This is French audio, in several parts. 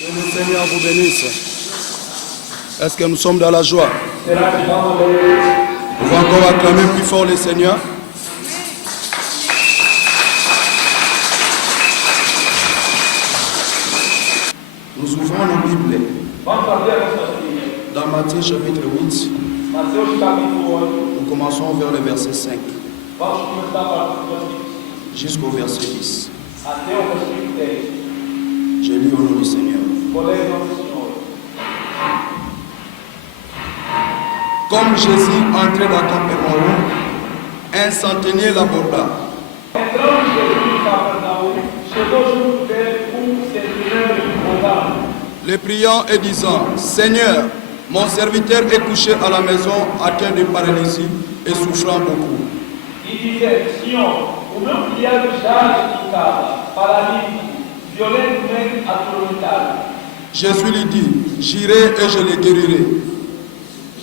Que le Seigneur vous bénisse. Est-ce que nous sommes dans la joie? On va encore acclamer plus fort le Seigneur. Nous ouvrons nos Bibles dans Matthieu chapitre 8. Nous commençons vers le verset 5 jusqu'au verset 10. Je lis au nom du Seigneur. Comme Jésus entrait dans Capernaum, un centenier l'aborda. Le priant et disant, Seigneur, mon serviteur est couché à la maison, atteint de paralysie et souffrant beaucoup. Il disait, Senhor, o meu criado jaz em casa, paralítico, violentamente atormentado. Jésus lui dit, j'irai et je le guérirai.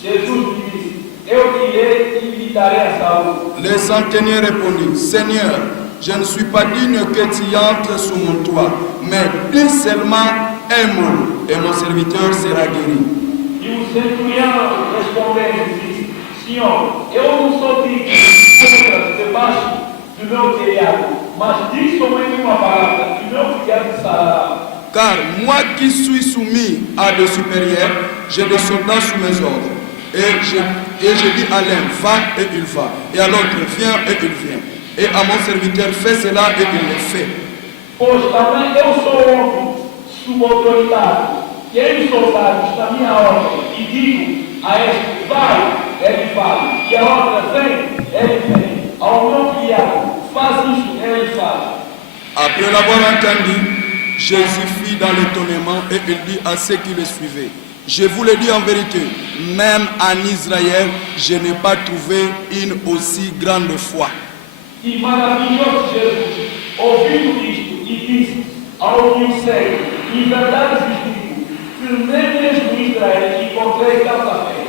Jesus lhe disse, eu irei e lhe darei a saúde. Le centenier répondit, Seigneur, je ne suis pas digne que tu entres sous mon toit, mais dis seulement un mot et mon serviteur sera guéri. E o centurião respondendo disse, Senhor, eu não sou digno de entrar debaixo do meu telhado, mas diz somente uma palavra, e meu criado sarará. Car moi qui suis soumis à des supérieurs, j'ai des soldats sous mes ordres. Et je dis à l'un, va et il va. Et à l'autre, viens et il vient. Et à mon serviteur, fais cela et il le fait. Pois também eu sou homem sob autoridade, e eles soldados na minha ordem, e digo a este, vai, ele vai, e a outra, vem, ele vem. Ao meu criado, faz isso, ele faz. Après l'avoir entendu, Jésus fit dans l'étonnement et il dit à ceux qui le suivaient, je vous le dis en vérité, même en Israël, je n'ai pas trouvé une aussi grande foi. E maravilhoso Jesus, ouvindo isto, e disse ao que o segue, em verdade vos digo, que nem mesmo em Israel encontrei tanta fé.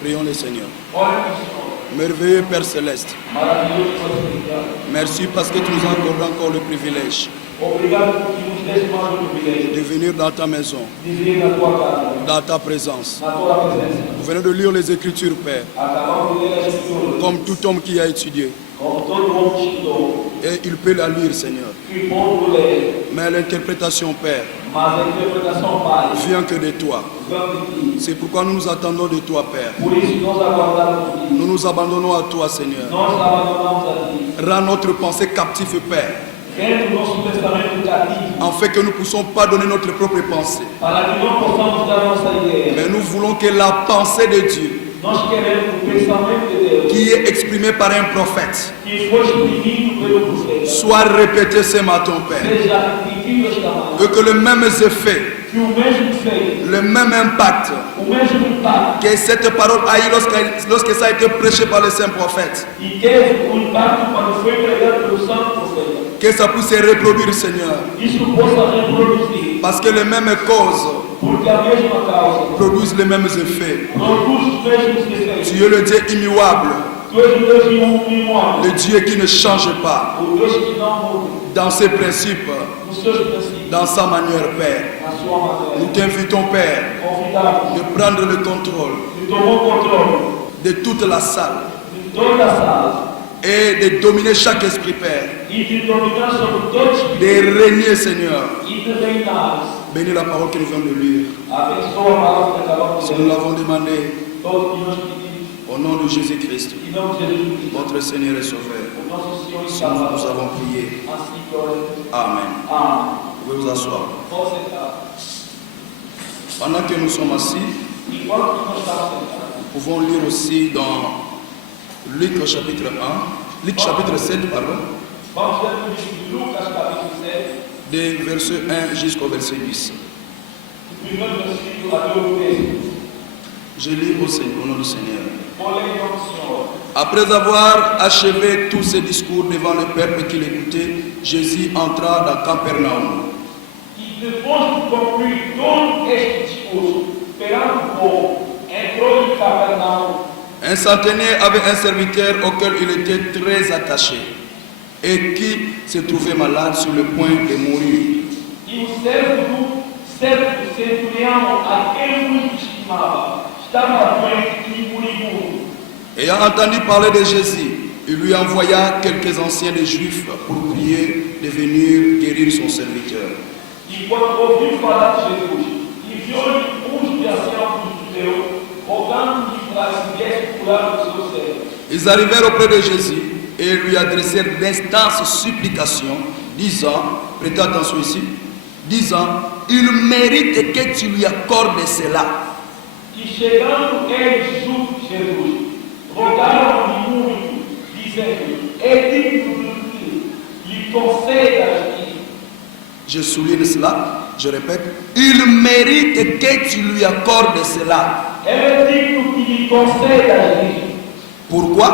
Prions le Seigneur. Olha para o Senhor, Merveilleux Père Céleste, maravilhoso Senhor. merci parce que tu nous accordes encore le privilège Obrigado por nos deste mais um privilégio de venir dans ta maison, de vir na tua casa, dans ta présence. na tua presença. Nous venons de lire les Écritures, Père, Acabamos de ler as Escrituras, comme tout homme qui a étudié. como todo homem que estudou, Et il peut la lire, Seigneur. que bom ler, Mais l'interprétation, Père, mas a interpretação, Pai, vient que de toi. vem de ti. C'est pourquoi nous nous attendons de toi, Père. Por isso nós aguardamos de ti. Nous nous abandonnons à toi, Seigneur. Nós abandonamos a ti. Rends notre pensée captive, Père, Rende o nosso pensamento cativo, afin que nous ne puissions pas donner notre propre pensée. para que não possamos dar nossa ideia. Mais nous voulons que la pensée de Dieu, Nós queremos o pensamento de Deus, qui est exprimée par un prophète, que foi exprimido pelo profeta, soit répétée ce matin, Père. seja repetido esta manhã. Et que le même effet, Que o mesmo efeito, le même impact o mesmo impacto, que cette parole a eu lorsque ça a été prêché par le saint prophète, e teve o impacto quando foi pregado pelo santo profeta, que ça puisse se reproduire, Seigneur. isso possa reproduzir, Parce que les mêmes causes porque a mesma causa produisent les mêmes effets. produz os mesmos efeitos. Tu es le Dieu immuable, Tu és o Deus imóvel, le Dieu qui ne change pas o Deus que não muda, dans ses principes, nos seus princípios, dans sa manière, Père. na sua maneira. Nous t'invitons, Père, Convidamos de prendre le contrôle de tomar o controle de toute la salle de toda a sala et de dominer chaque esprit, Père, e de dominar sobre todos de régner, Seigneur. e de reinar. Bénis la parole que nous venons de lire. Abençoa a palavra que acabamos Si de nous ler. l'avons demandé Todos que nós pedimos, au nom de Jésus-Christ, em nome de Jesus Cristo, notre Seigneur et Sauveur. o nosso Senhor e Si nous Salvador, avons prié. assim que oramos. Amen. Amém. Vous pouvez vous asseoir. Pode sentar. Pendant que nous sommes assis, Enquanto que nós estamos sentados, nous pouvons lire aussi dans Luc au chapitre 1, Luc chapitre 7, pardon, vamos ler no livro de Lucas, capítulo 7, des versets 1 jusqu'au verset 10. do primeiro versículo até o 13. Je lis au nom du Seigneur. Vou ler em nome do Senhor. Après avoir achevé tous ses discours devant le peuple qui l'écoutait, Jésus entra dans Capernaum. E depois de concluir todo este discurso, perante o povo, entrou em Capernaum. Un centenier avait un serviteur auquel il était très attaché et qui se trouvait malade sur le point de mourir. E o servo do estimava estava doente e moribundo. Ayant entendu parler de Jésus, il lui envoya quelques anciens des Juifs pour prier de venir guérir son serviteur. E quando ouviu falar de Jesus, enviou-lhe de anciãos dos judeus, rogando-lhe para que viesse curar o seu servo. Ils arrivèrent auprès de Jésus et lui adressèrent d'instances supplications, disant, prêtez attention ici, disant, il mérite que tu lui accordes cela. E chegando eles junto de Jesus, rogaram-lhe muito, dizendo, é digno de que lhe concedas isso. Je souligne cela, je répète, il mérite que tu lui accordes cela. É digno que lhe concedas isso. Pourquoi?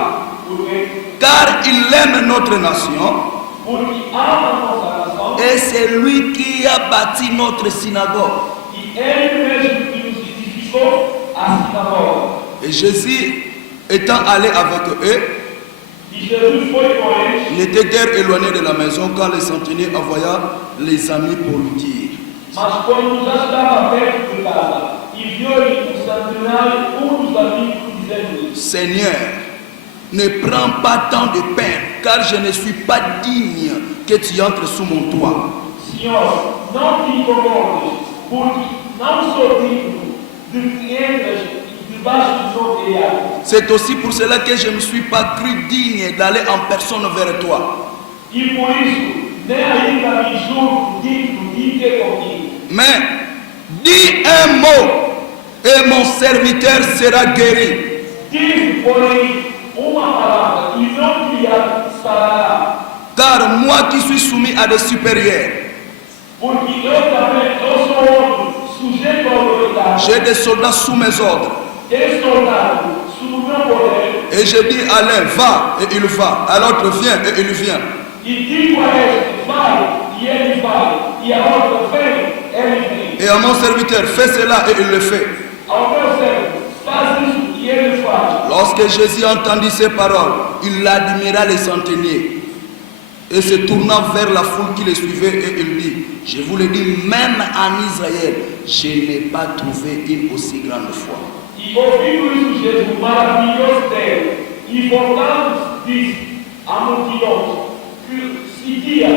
Porque Car il aime notre nation ama nossa nação et c'est lui qui a bâti notre synagogue. e ele mesmo que nos edificou a sinagoga. Et Jésus étant allé avec eux, E Jesus foi com eles. il était guère éloigné de la maison quand le centenier envoya les amis pour lui dire, Mas quando já estava perto de casa e viu-lhe o centenário, dos amigos, dizendo-lhe: Seigneur, ne prends pas tant de peine, car je ne suis pas digne que tu entres sous mon toit. Senhor, não te incomodes, porque não sou digno de que entres debaixo do meu telhado. C'est aussi pour cela que je ne me suis pas cru digne d'aller en personne vers toi. E por isso, nem ainda me julgo digno de ter contigo. Mais dis un mot et mon serviteur sera guéri. Diz, porém, uma palavra e não criado sarará. Car moi qui suis soumis à des supérieurs, Porque eu também, eu sou homem, sujeito à autoridade. j'ai des soldats sous mes ordres. Tenho soldado, sob o meu poder. Et je dis à l'un, va, et il va. À l'autre, viens, et il vient. E digo a este, vai, e ele vai. E a outra, vem, ele vem. Et à mon serviteur, fais cela, et il le fait. Ao meu servo, faz isso, e ele faz. Lorsque Jésus entendit ces paroles, il admira les centeniers. Et se tournant vers la foule qui les suivait, et il dit, je vous le dis, même en Israël, je n'ai pas trouvé une aussi grande foi. E ouvindo isso, Jesus, maravilhoso dele, e voltando, disse à multidão que seguia,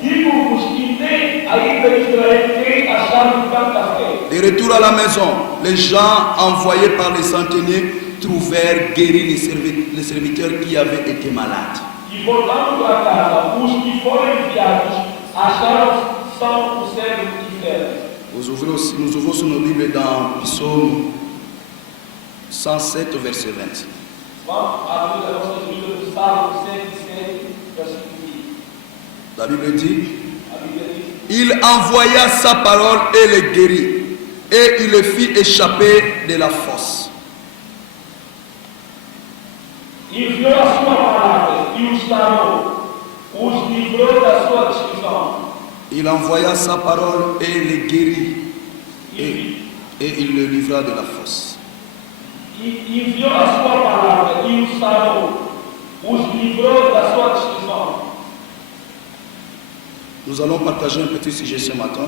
digo-vos que nem ainda Israel tem achado tanta fé. De retour à la maison, les gens envoyés par les centeniers trouvèrent guéris les serviteurs qui avaient été malades. E voltando para casa, os que foram enviados acharam são os servos de fé. Nous ouvrons sur nos Bibles dans Psaume 107, verset 20. Vamos abrir a nossa Bíblia do Salmo 107, versículo 20. La Bible dit, A Bíblia diz: il envoya sa parole et les guérit, et il les fit échapper de la fosse. enviou a sua palavra e os sarou, os livrou da sua destruição. Il envoya sa parole et les guérit, et il le livra de la fosse. E enviou a sua palavra e os sarou, os livrou da sua destruição. Nous allons partager un petit sujet ce matin,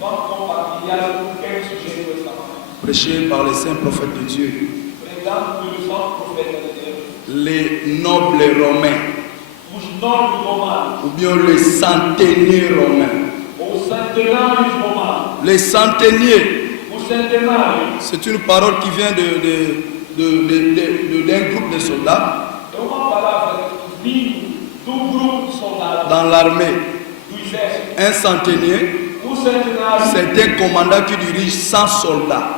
Vamos compartilhar com quem sujeito esta manhã. prêché par les saints prophètes de Dieu, Pregado pelo santo profeta de Deus, les nobles romains, os nobres romanos, ou bien les centeniers romains. os centenários romanos, Les centeniers, os centenários. c'est une parole qui vient d'un groupe de soldats É uma palavra vinda do grupo de soldados dans l'armée. do exército. Un centenier, O centenário c'est un commandant qui dirige 100 soldats.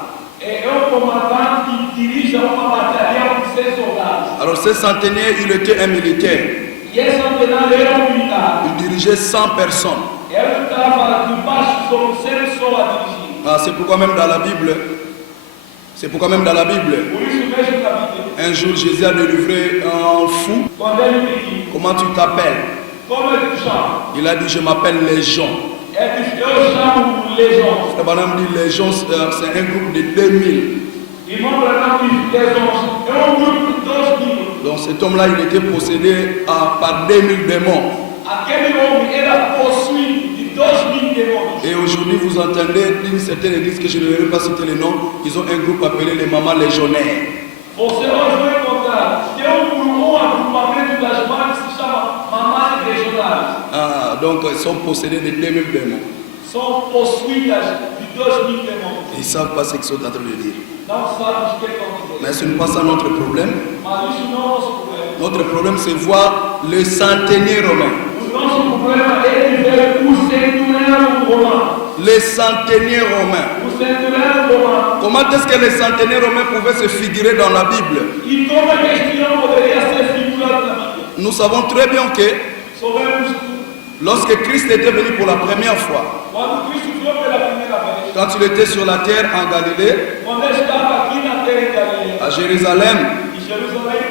é o comandante que dirige uma batalhão de 100 soldados. Alors ce centenier, il était un militaire. E esse centenário era militar. Il dirigeait 100 personnes. Ele estava debaixo sobre 100 pessoas a dirigir. Ah, c'est pourquoi même dans la Bible, Por isso mesmo na Bíblia, un jour Jésus a délivré un fou. quando ele pediu, Comment tu t'appelles? como ele te chama? Il a dit, je m'appelle Légion. Ele disse, eu chamo Legião. Le bonhomme dit, Légion, c'est un groupe de 2000. Irmão Branham disse, Legião é grupo de 2000. Donc cet homme-là, il était possédé par 2000 démons. Aquele homem era possuído de 2000 demônios. Et aujourd'hui, Aujourd'hui, vous entendez d'une certaine église que je ne vais pas citer les noms, ils ont un groupe appelé les mamans légionnaires. Você hoje vai encontrar, tem agrupamento das mães que se chama mamães regionais. Ah, donc ils sont possédés de 2000 démons. São possuídas de 2000 démons. Ils ne savent pas ce qu'ils sont en train de dire. Não sabem o que estão dizendo. Mais ce n'est pas ça notre problème. Mas isso não é o nosso problema. Notre problème, c'est voir le centenier romain. O nosso problema é ver o centurião romano. Le centenier romain. O centurião romano. Comment est-ce que les centenaires romains pouvaient se figurer dans la Bible? E como é que este não poderia ser figurado na Bíblia? Nous savons très bien que Sabemos lorsque Christ était venu pour la première fois, quando Cristo veio pela primeira vez, quand il était sur la terre en Galilée, quando ele estava aqui na terra de Galileia, à Jérusalem, em Jerusalém,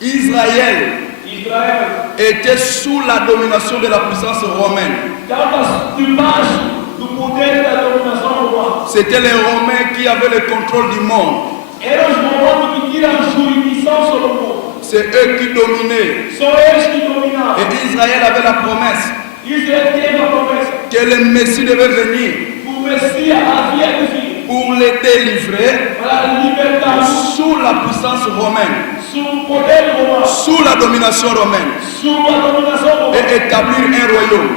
Israël était sous la domination de la puissance romaine. estava debaixo do poder da dominação romana. C'était les Romains qui avaient le contrôle du monde. Eram os romanos que tinham jurisdição sobre o mundo. C'est eux qui dominaient. São eles que dominavam. Et Israël avait la promesse Israel teve a promessa. que le Messie devait venir O Messias havia de vir pour les délivrer para libertar sous la puissance romaine, sob o poder romano, sous la domination romaine, sob a dominação romana, et établir un royaume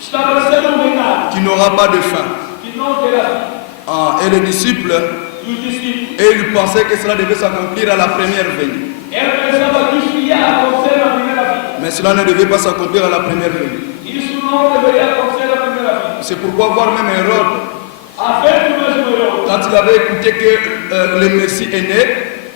estabelecendo um reinado qui n'aura pas de fin. que não terá fim. Ah, et les disciples, E os discípulos, et ils pensaient que cela devait s'accomplir à la première venue. ele pensava que isso ia acontecer na primeira vinda. Mais cela ne devait pas s'accomplir à la première venue. Isso não deveria acontecer na primeira vinda. C'est pourquoi voir même Hérode, A fé do mesmo Herodes, quand il avait écouté que le Messie est né,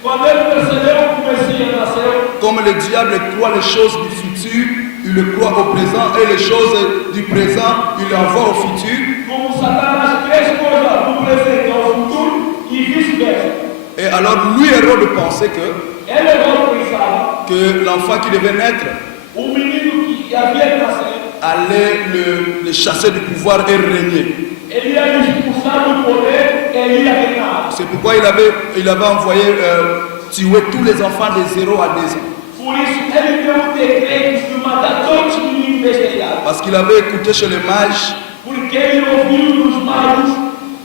quando ele percebeu que o Messias nasceu, comme le diable croit les choses du futur, il le croit au présent, et les choses du présent, il les envoie au futur. como Satanás crê as coisas do presente ao futuro e vice-versa. Et alors lui, Hérode, pensait que Herodes pensava l'enfant qui devait naître o menino que havia de nascer, allait le chasser du pouvoir et régner. ele ia expulsar do poder, ele ia reinar. C'est pourquoi il avait envoyé tuer tous les enfants de 0 à 2 ans. Por isso, ele deu o decreto de matar todos os meninos desta idade. Parce qu'il avait écouté chez les mages, Porque ele ouviu dos magos,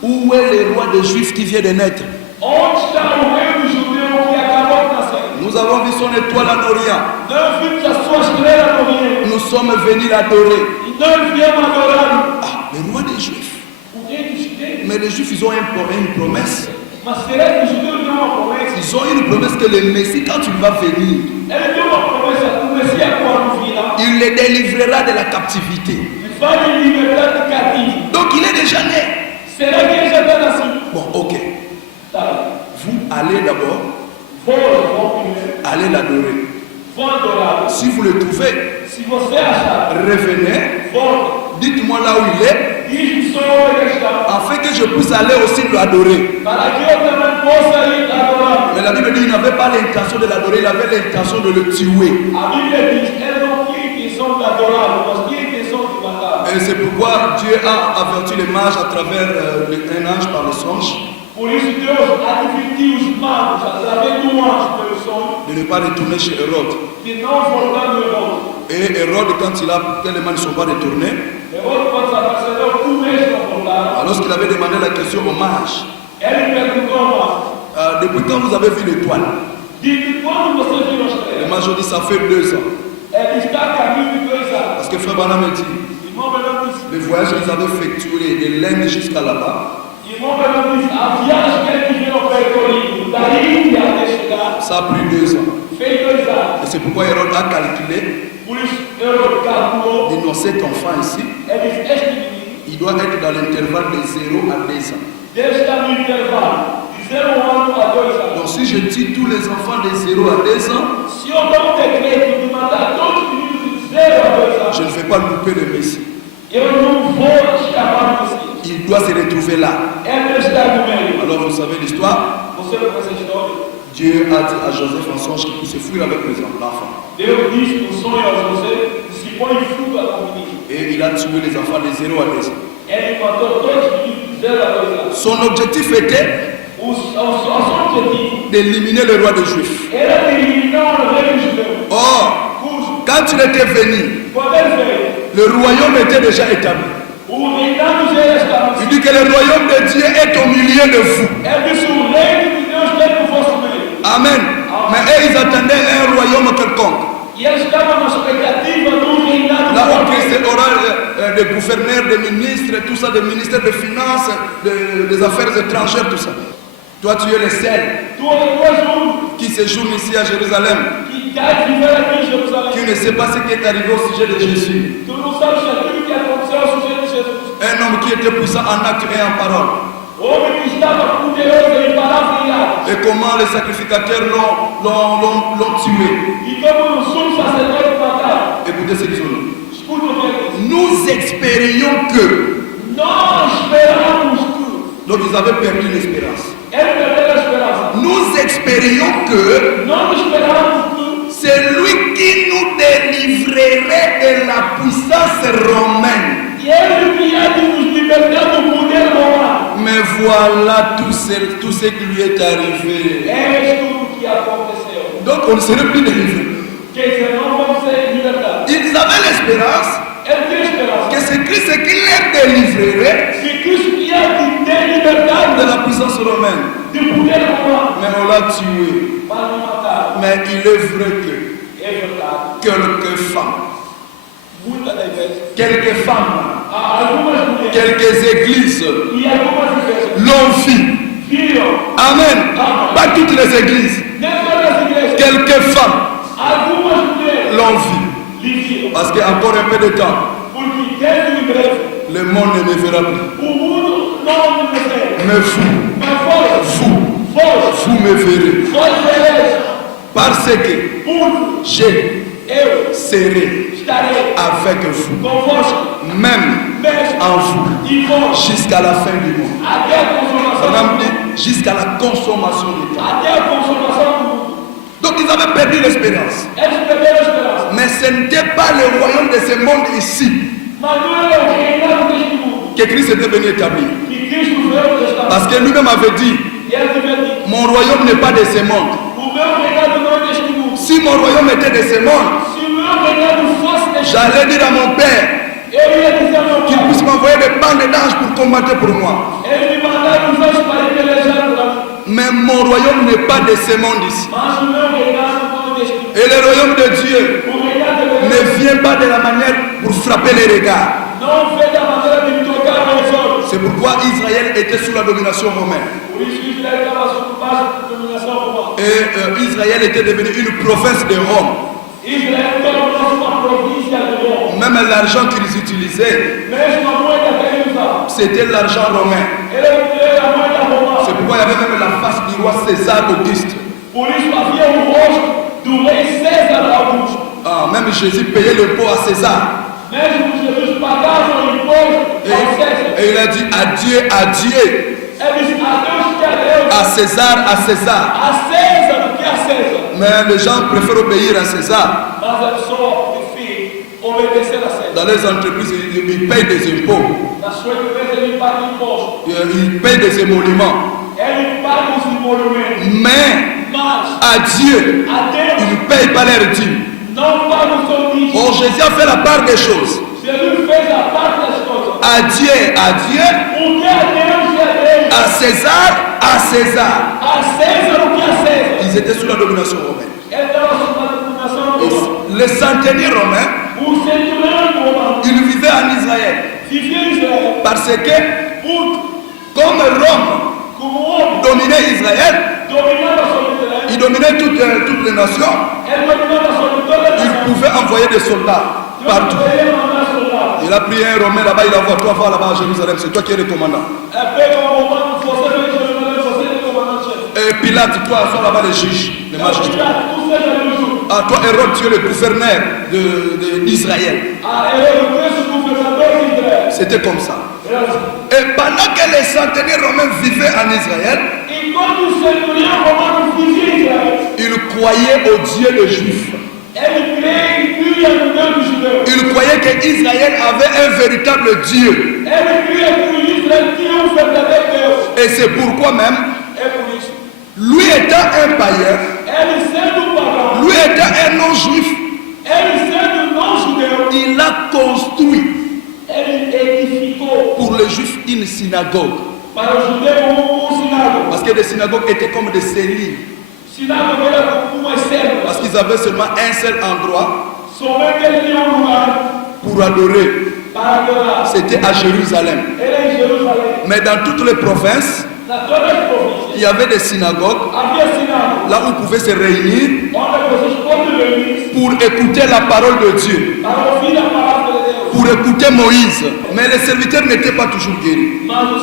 où est le roi des Juifs qui vient de naître? onde está o rei dos judeus que acabou de nascer? Nous avons vu son étoile en Orient. Não vimos a sua estrela no Oriente. Nous sommes venus l'adorer. E não viemos adorá-lo. Ah, le roi des Juifs. O rei dos judeus. Mais les Juifs, ils ont une promesse. Mas será que os judeus deu uma promessa? Ils ont une promesse que le Messie, quand il va venir, Ele deu uma promessa que o Messias, quando virá, il les délivrera de la captivité. vai lhe libertar de cativo. Donc il est déjà né. Será que ele já está nascido? Bon, ok. Tá. Vous allez d'abord, Vou primeiro. allez l'adorer. Vou adorá-lo. Si vous le trouvez, Se você achar, revenez, volta. dites-moi là où il est, Diz-me só onde ele está. afin que je puisse aller aussi l'adorer. Para que eu também possa ir adorá-lo. Mais la Bible dit qu'il n'avait pas l'intention de l'adorer, il avait l'intention de le tuer. A Bíblia diz, ele não tinha intenção de adorá-lo, mas tinha intenção de matá-lo. Et c'est pourquoi Dieu a averti les mages à travers un ange par le songe Por isso Deus advertiu os magos, através do anjo, pelo sonho, de ne pas retourner chez Hérode. de não voltar no Herodes. Et Hérode, quand il a que les mains ne sont pas retournés, Herodes, quando se apercebeu que o mês não voltaram, alors qu'il avait demandé la question aux mages, ele perguntou ao mago, depuis quand vous avez vu l'étoile? de quando você viu a Les estrela? mages ont dit ça fait 2 ans. Ele está a caminho de 2 anos. Parce que Frère Branham me dit, Irmão Branham disse, le voyage qu'ils avaient effectué de l'Inde jusqu'à là-bas, irmão Branham disse, a viagem que ele tinha percorrido da Índia até chegar, ça a pris 2 ans. fez 2 anos. Et c'est pourquoi Hérode a calculé, Por isso, Herodes calculou, dit non, cet enfant ici, ele disse, este menino il doit être dans l'intervalle de 0 à 2 ans. deve estar no intervalo de 0 ano a 2 anos. Donc si je tue tous les enfants de 0 à 2 ans, Se eu dou um decreto de matar todos os meninos de 0 a 2 anos, je ne vais pas louper le Messie. eu não vou escapar do Messias. Il doit se retrouver là. Ele deve estar no meio. Alors vous savez l'histoire, Você não conhece a história? Dieu a dit à Joseph en songe qu'il puisse fuir avec l'enfant. Deus disse no sonho a José, se põe em fuga com o menino. Et il a tué les enfants de 0 à 2 ans. Ele matou todos os meninos de 0 a 2 anos. Son objectif était O seu objetivo d'éliminer le roi des Juifs. era de eliminar o rei dos judeus. Or, Cujo, quand il était venu, quando ele veio, le royaume était déjà établi. o reinado já era estabelecido. Il dit que le royaume de Dieu est au milieu de vous. Ele disse: o reino de Deus está no vosso meio. Amen. Mais eux, ils attendaient un royaume quelconque. E eles estavam na expectativa do reinado Là où de Christ aura des gouverneurs, des ministres, tout ça, des ministères de finances, des affaires étrangères, tout ça. Toi, tu es le seul Tu és um qui séjourne ici à Jérusalem, que está de viver aqui em Jerusalém. qui ne sait pas ce qui est arrivé au sujet de Jésus. Tu não sabes aquilo que aconteceu ao sujeito de Jesus. Un homme qui était puissant en actes et en parole. O homem que estava poderoso em palavra e atos. Et comment les sacrificateurs l'ont tué. E como o sumo sacerdote mataram. Écoutez ce qu'ils ont dit. Escuta o que ele disse. Nous espérions que. Nós esperamos que. Donc ils avaient perdu l'espérance. Ele perdeu a esperança. Nous espérions que Nós esperamos que. c'est lui qui nous délivrerait de la puissance romaine. E ele vinha de nos libertar do poder romano. Mais voilà tout ce qui lui est arrivé. É tudo que aconteceu. Donc on ne serait plus délivré. Quer dizer, não vamos ser libertados. Ils avaient l'espérance Ele tem esperança. que c'est Christ qui les délivrerait Que Cristo ia te ter libertado de la puissance romaine. do poder romano Mais on l'a tué. para me matar. Mais il est vrai que É verdade. quelques femmes, Muitas das vezes. quelques femmes, Algumas mulheres quelques églises e algumas igrejas l'ont vu. viram. Amen. Pas toutes les églises. Nem todas as igrejas. Quelques femmes Algumas mulheres l'ont vu. lhe viram. Parce qu'encore un peu de temps, Porque dentro em breve le monde ne me verra plus. o mundo não me vê. Mais vous, Mas vós, vous me verrez. vós vereis. Parce que Porque je eu serai estarei avec vous. convosco. Même Mesmo en vous. e vós. Jusqu'à la fin du monde. Até a consumação. On a dit jusqu'à la consommation du temps. Até a consumação do mundo. Donc ils avaient perdu l'espérance. Eles perderam a esperança. Mais ce n'était pas le royaume de ce monde ici Mas não era o reinado deste mundo que Christ était venu établir. que Cristo veio testar. Parce que lui-même avait dit, E ele devia dizer: mon royaume n'est pas de ce monde. o meu reinado não é deste mundo. Si mon royaume était de ce monde, Se o meu reinado fosse deste mundo, j'allais dire à mon père eu ia dizer ao meu qu'il pai: puisse m'envoyer des bandes d'anges pour combattre pour moi. ele me mandaram os anjos para pelejar por mim. Mais mon royaume n'est pas de ce monde ici. Mas o meu reinado não é deste mundo. Et le royaume de Dieu O reinado de Deus ne vient pas de la manière pour frapper les regards. não vem da maneira de me tocar aos olhos. C'est pourquoi Israël était sous la domination romaine. Por isso que Israel estava sob base de dominação romana. Et Israël était devenu une province de Rome. Israel tornou-se uma província de Roma. Même l'argent qu'ils utilisaient, Mesmo a moeda que ele usava, c'était l'argent romain. era a moeda romana. C'est pourquoi il y avait même la face du roi César Auguste. Por isso havia o rosto do rei César Augusto. Ah, même Jésus payait l'impôt à César. Mesmo Jesus pagava o imposto ao César. Et il a dit adieu, adieu Ele disse: a Deus que a Deus, à César, à César. a César o que a César. Mais les gens préfèrent obéir à César. Mas a pessoa prefere obedecer a César. Dans les entreprises, ils payent des impôts. Na sua empresa ele paga imposto. Ils payent des émoluments. Ele paga os emolumentos. Mais Mas à Dieu, a Deus ils ne payent pas leur dîme. não paga o seu dízimo. Or, Jésus a fait la part des choses. Jesus fez a parte das coisas. À Dieu, O que a Deus é Deus. à César, à César. A César o que a César. Ils étaient sous la domination romaine. Ele estava sob a dominação romana. Les centeniers romains, O centurião romano ils vivaient en Israël. vivia em Israel. Parce que, Porque, comme Rome como homem, dominait Israël, dominava sobre Israel. il dominait toutes les nations, Ele dominava sobre toda a il nação. pouvait envoyer des soldats Deus partout. poderia mandar soldados. Il a pris un Romain là-bas, il a envoyé toi voir là-bas à Jérusalem, c'est toi qui es le commandant. Pega um romano, você vem de Jerusalém, você é o comandante-chefe. Et Pilate, toi, sois là-bas les juges, les magistrats. Tu seja ali o juiz. Ah, toi, Hérode, tu es le gouverneur d'Israël. Ele conhece o governador de Israel. C'était comme ça. Era assim. Et pendant que les centeniers romains vivaient en Israël, Enquanto o centurião romano vivia em Israel, ils croyaient au Dieu des Juifs. ele crê e cria no Deus dos judeus. Ils croyaient qu'Israël avait un véritable Dieu. Ele cria que Israel tinha verdadeiro Deus. Et c'est pourquoi même, É por isso. lui étant un païen, Ele sendo pagão, lui étant un non-juif, ele sendo não judeu, il a construit ele edificou pour les juif une synagogue. Para o judeu, sinagoga. Parce que les synagogues étaient comme des cellules. Sinagoga era como uma célula. Parce qu'ils avaient seulement un seul endroit Somente eles tinham lugar pour adorer. para adorar. C'était à Jérusalem. Era em Jerusalém. Mais dans toutes les provinces, Na todas as províncias il y avait des synagogues havia sinagoga. là où ils pouvaient se réunir Onde as pessoas podem reunir pour écouter la parole de Dieu, para ouvir a palavra de Deus. pour écouter Moïse. Mais les serviteurs n'étaient pas toujours guéris. Mas o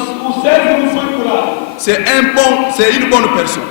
servo não foi curado. C'est une bonne personne.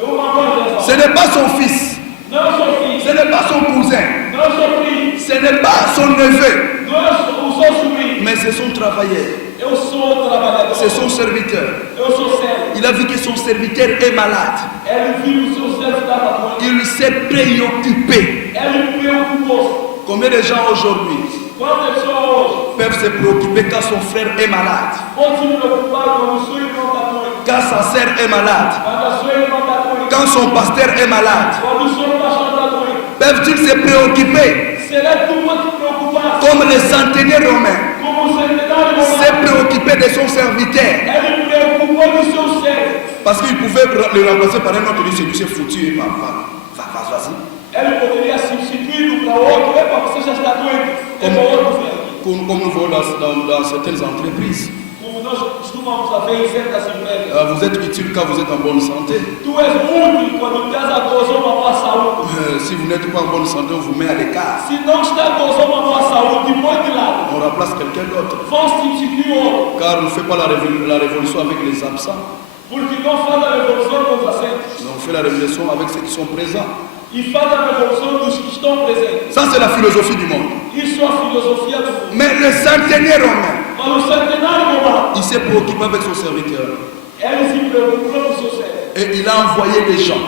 É uma coisa Ce n'est pas son fils, não é seu filho, ce n'est pas son cousin, não é seu filho, ce n'est pas son neveu, não é o seu sobrinho. mais c'est son travailleur, Eu sou trabalhador. c'est son serviteur. Eu sou servo. Il a vu que son serviteur est malade. Ele viu o seu servo estava doente. Il s'est préoccupé. Ele preocupou-se. Combien de gens aujourd'hui Quantas pessoas hoje peuvent se préoccuper quand son frère est malade, podem se preocupar quando o seu irmão está doente, quand sa sœur est malade, quando a sua irmã está doente, quand son pasteur est malade? quando o seu pastor está doente? Peuvent-ils se préoccuper Será que tu pode se preocupar comme les centeniers romains como o centenário s'est romano? préoccupé de son serviteur? Ele preocupou do seu servo. Parce qu'il pouvait le remplacer par un autre, il dit celui c'est foutu, vas-y. Ele poderia se substituir para outro. Epa, você já está doente. É para outro servo. Comme nous voyons dans certaines entreprises. Como nós costumamos a ver em certas empresas. Vous êtes utile quand vous êtes en bonne santé. Tu és útil quando estás a gozar uma boa saúde. Si vous n'êtes pas en bonne santé, on vous met à l'écart. Se não está a gozar uma boa saúde, põe de lado. On remplace quelqu'un d'autre. Vão substituir outro. Car on ne fait pas la révolution avec les absents. Porque não faz a revolução com os assentes. Mais on fait la révolution avec ceux qui sont présents. E faz a revolução dos que estão presentes. Ça, c'est la philosophie du monde. Isso é a filosofia do mundo. Mais le centenier romain, Mas o centenário romano, il s'est préoccupé avec son serviteur. ele se preocupou com o seu servo. Et il a envoyé des gens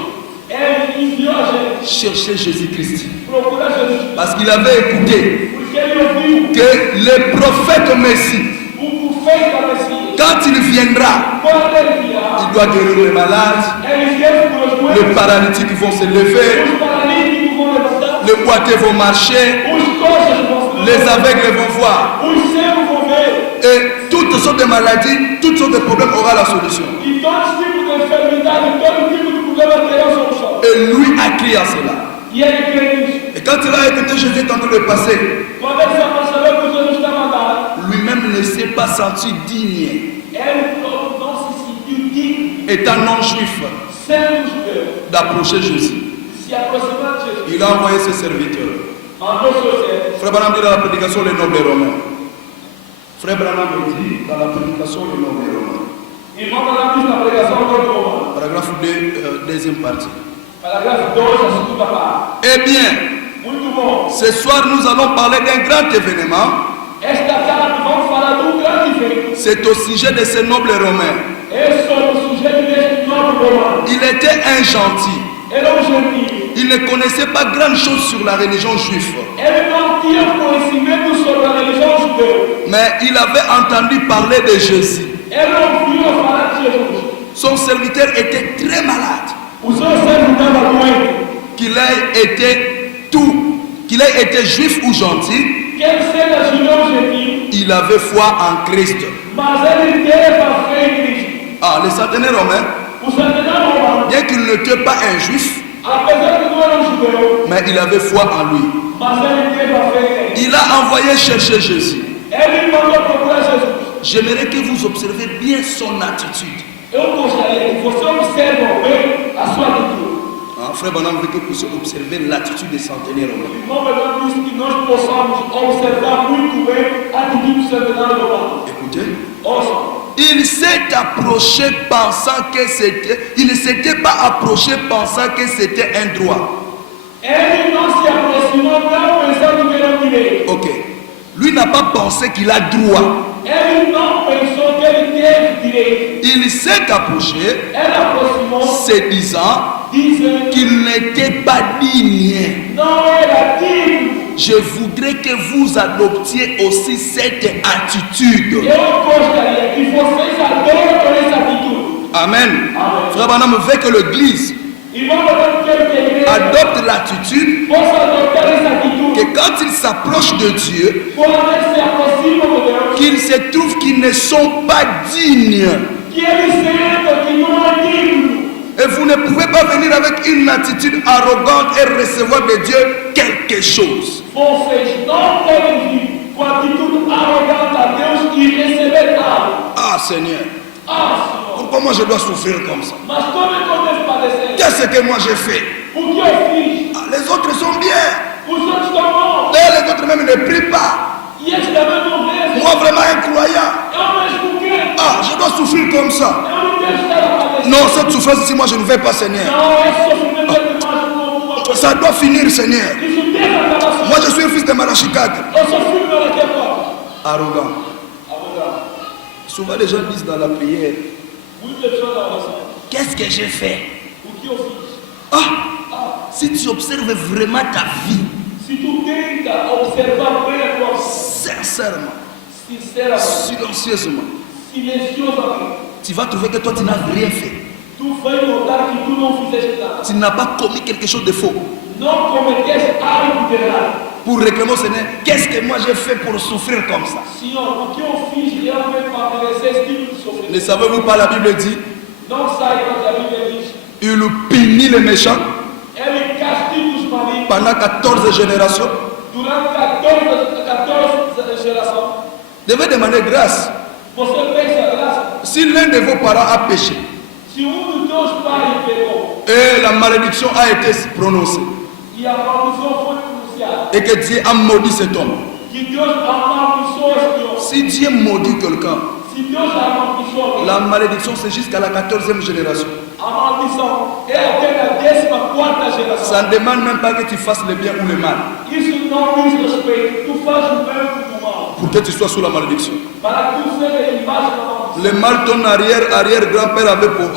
Ele enviou a gente chercher Jésus-Christ. procurar Jesus. Parce qu'il avait écouté Porque ele ouviu que le prophète Messie, o profeta Messias. quand il viendra, Quando ele virá, il doit guérir les malades, ele vier com os les doentes, paralytiques vont se lever, os paralíticos vão levantar, les boiteux vont marcher, os coxas vão se les levantar, aveugles vont voir. os cegos vão ver. Et toutes sortes de maladies, toutes sortes de problèmes aura la solution. E todos os tipos de enfermidade, todo tipo de problema terá solução. Et lui a crié à cela. E ele crê nisso. Et quand il a écouté Jésus est en train de passer, Quando ele se apercebeu que Jesus estava andando, lui-même ne s'est pas senti digne, ele não se sentiu digno, étant non-juif, sendo judeu, d'approcher Jésus. se aproximar de Jesus. Il a envoyé ses serviteurs. Mandou seu servo. Frère Branham dit dans la prédication les nobles romains. Frère Branham dit dans la prédication les nobles romains. Irmão, nós vimos na pregação do Romano, Paragraphe 2, deuxième partie. parágrafo 2, a segunda parte. Eh bien, Muito bom. ce soir nous allons parler d'un grand événement. Esta tarde vamos falar de grande evento. C'est au sujet de ces nobles romains. É sobre o sujeito deste nobre romano. Il était un gentil. Ele é gentil. Il ne connaissait pas grand chose sur la religion juive. Ele não tinha conhecimento sobre a religião judeu. Mais il avait entendu parler de Jésus. Ele ouviu falar de Jesus. Son serviteur était très malade. O seu servo estava doente. Qu'il ait été juif ou gentil, Quer seja judeu ou gentil, il avait foi en Christ. mas ele teve a fé em Cristo. Ah, les centenaires romains, O centenário romano, bien qu'il n'était pas un juif, apesar de não era judeu, mais il avait foi en lui. mas ele teve a fé em Cristo. Il a envoyé chercher Jésus. Ele mandou procurar Jesus. J'aimerais que vous observez bien son attitude. Eu gostaria que você observe bem a sua atitude. Hein, Frère Branham veut que vous puissiez observer l'attitude des centenaires romains. Irmão, Bernardo disse que nós possamos observar muito bem a atitude do centenário romano. Écoutez. Ouça. Il s'est approché pensant que c'était... Il ne s'était pas approché pensant que c'était un droit. Ele não se aproximou não pensando que era direito. Ok. Lui n'a pas pensé qu'il a droit. Ele não pensou que ele teve direito. Il s'est approché Ele aproximou, se disant dizendo qu'il n'était pas digne. não era digno. Je voudrais que vous adoptiez aussi cette attitude. Eu gostaria que vocês adotem essa atitude. Amen. Amen. Frère Branham veut que l'Église Y vamos a ver quelques iglesia adoptent l'attitude vos adoptar esa actitud. que quand ils s'approchent de Dieu, Cuando se aproximan de Dios, qu'ils se trouvent qu'ils ne sont pas dignes. quieren ser que no es digno. Et vous ne pouvez pas venir avec une attitude arrogante et recevoir de Dieu quelque chose. Vocês não podem vir com atitude arrogante a Deus e receber algo. Ah Seigneur, Ah, Senhor, pourquoi moi je dois souffrir comme ça? mas como é que eu devo padecer? Qu'est-ce que moi j'ai fait? O que eu fiz? Ah, les autres sont bien. Os outros estão bons. Et les autres même ne prient pas. E eles também não rezam. Moi vraiment un croyant. Eu mesmo quero. Ah, je dois souffrir comme ça. Eu não quero estar a padecer. Non, cette souffrance ici, moi je ne vais pas, Seigneur. Não, esse sofrimento é demais para alguma coisa. Ça doit finir, Seigneur. Isso deve acabar. Moi je suis un fils de Malachi 4. Eu sou filho do Malaquias 4. Arrogant. Agora, Souvent les gens disent dans la prière, muitas pessoas na oração. qu'est-ce que j'ai fait? O que eu fiz? Ah, si tu observes vraiment ta vie, Se tu tenta observar bem a tua vida, sincèrement, sinceramente, silencieusement, silenciosamente, tu vas trouver que toi tu n'as rien fait. tu vai notar que tu não fizeste nada. Tu n'as pas commis quelque chose de faux. Não cometeste algo de errado. Pour réclamer au Seigneur, qu'est-ce que moi j'ai fait pour souffrir comme ça? Senhor, o que eu fiz realmente para merecer esse tipo de sofrimento? Ne savez-vous pas, la Bible dit, Não saiba que a Bíblia diz, il punit les méchants ele castiga os malignos pendant 14 générations. durante 14 gerações. Devez demander grâce. Você pensa, graça, Si l'un de vos parents a péché se dos teus pais pegou et la malédiction a été prononcée e a maldição foi pronunciada, et que Dieu a maudit cet homme, que Deus amaldiçoou esse homem, si Dieu maudit quelqu'un, se Deus amaldiçoou alguém, la malédiction c'est jusqu'à la 14e génération. a maldição é até a 14ª geração. Ça ne demande même pas que tu fasses le bien ou le mal Isso não diz respeito. Tu faz o bem ou o mal, pour que tu sois sous la malédiction. para que tu seja embaixo da maldição. Le mal ton arrière-grand-père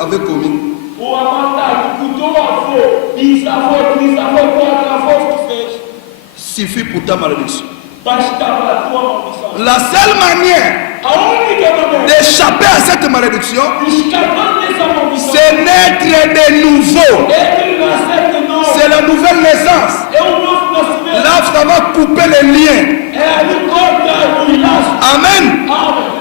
avait commis, O amantado que o teu avô, bisavô, trisavô, fez, suffit pour ta malédiction. basta para a tua maldição. La seule manière A única maneira d'échapper à cette malédiction, de escapar dessa maldição c'est naître de nouveau. é de nascer de novo. C'est la nouvelle naissance. É um novo nascimento. Là, ça va couper les liens. É ali cortar os laços. Amen. Amém.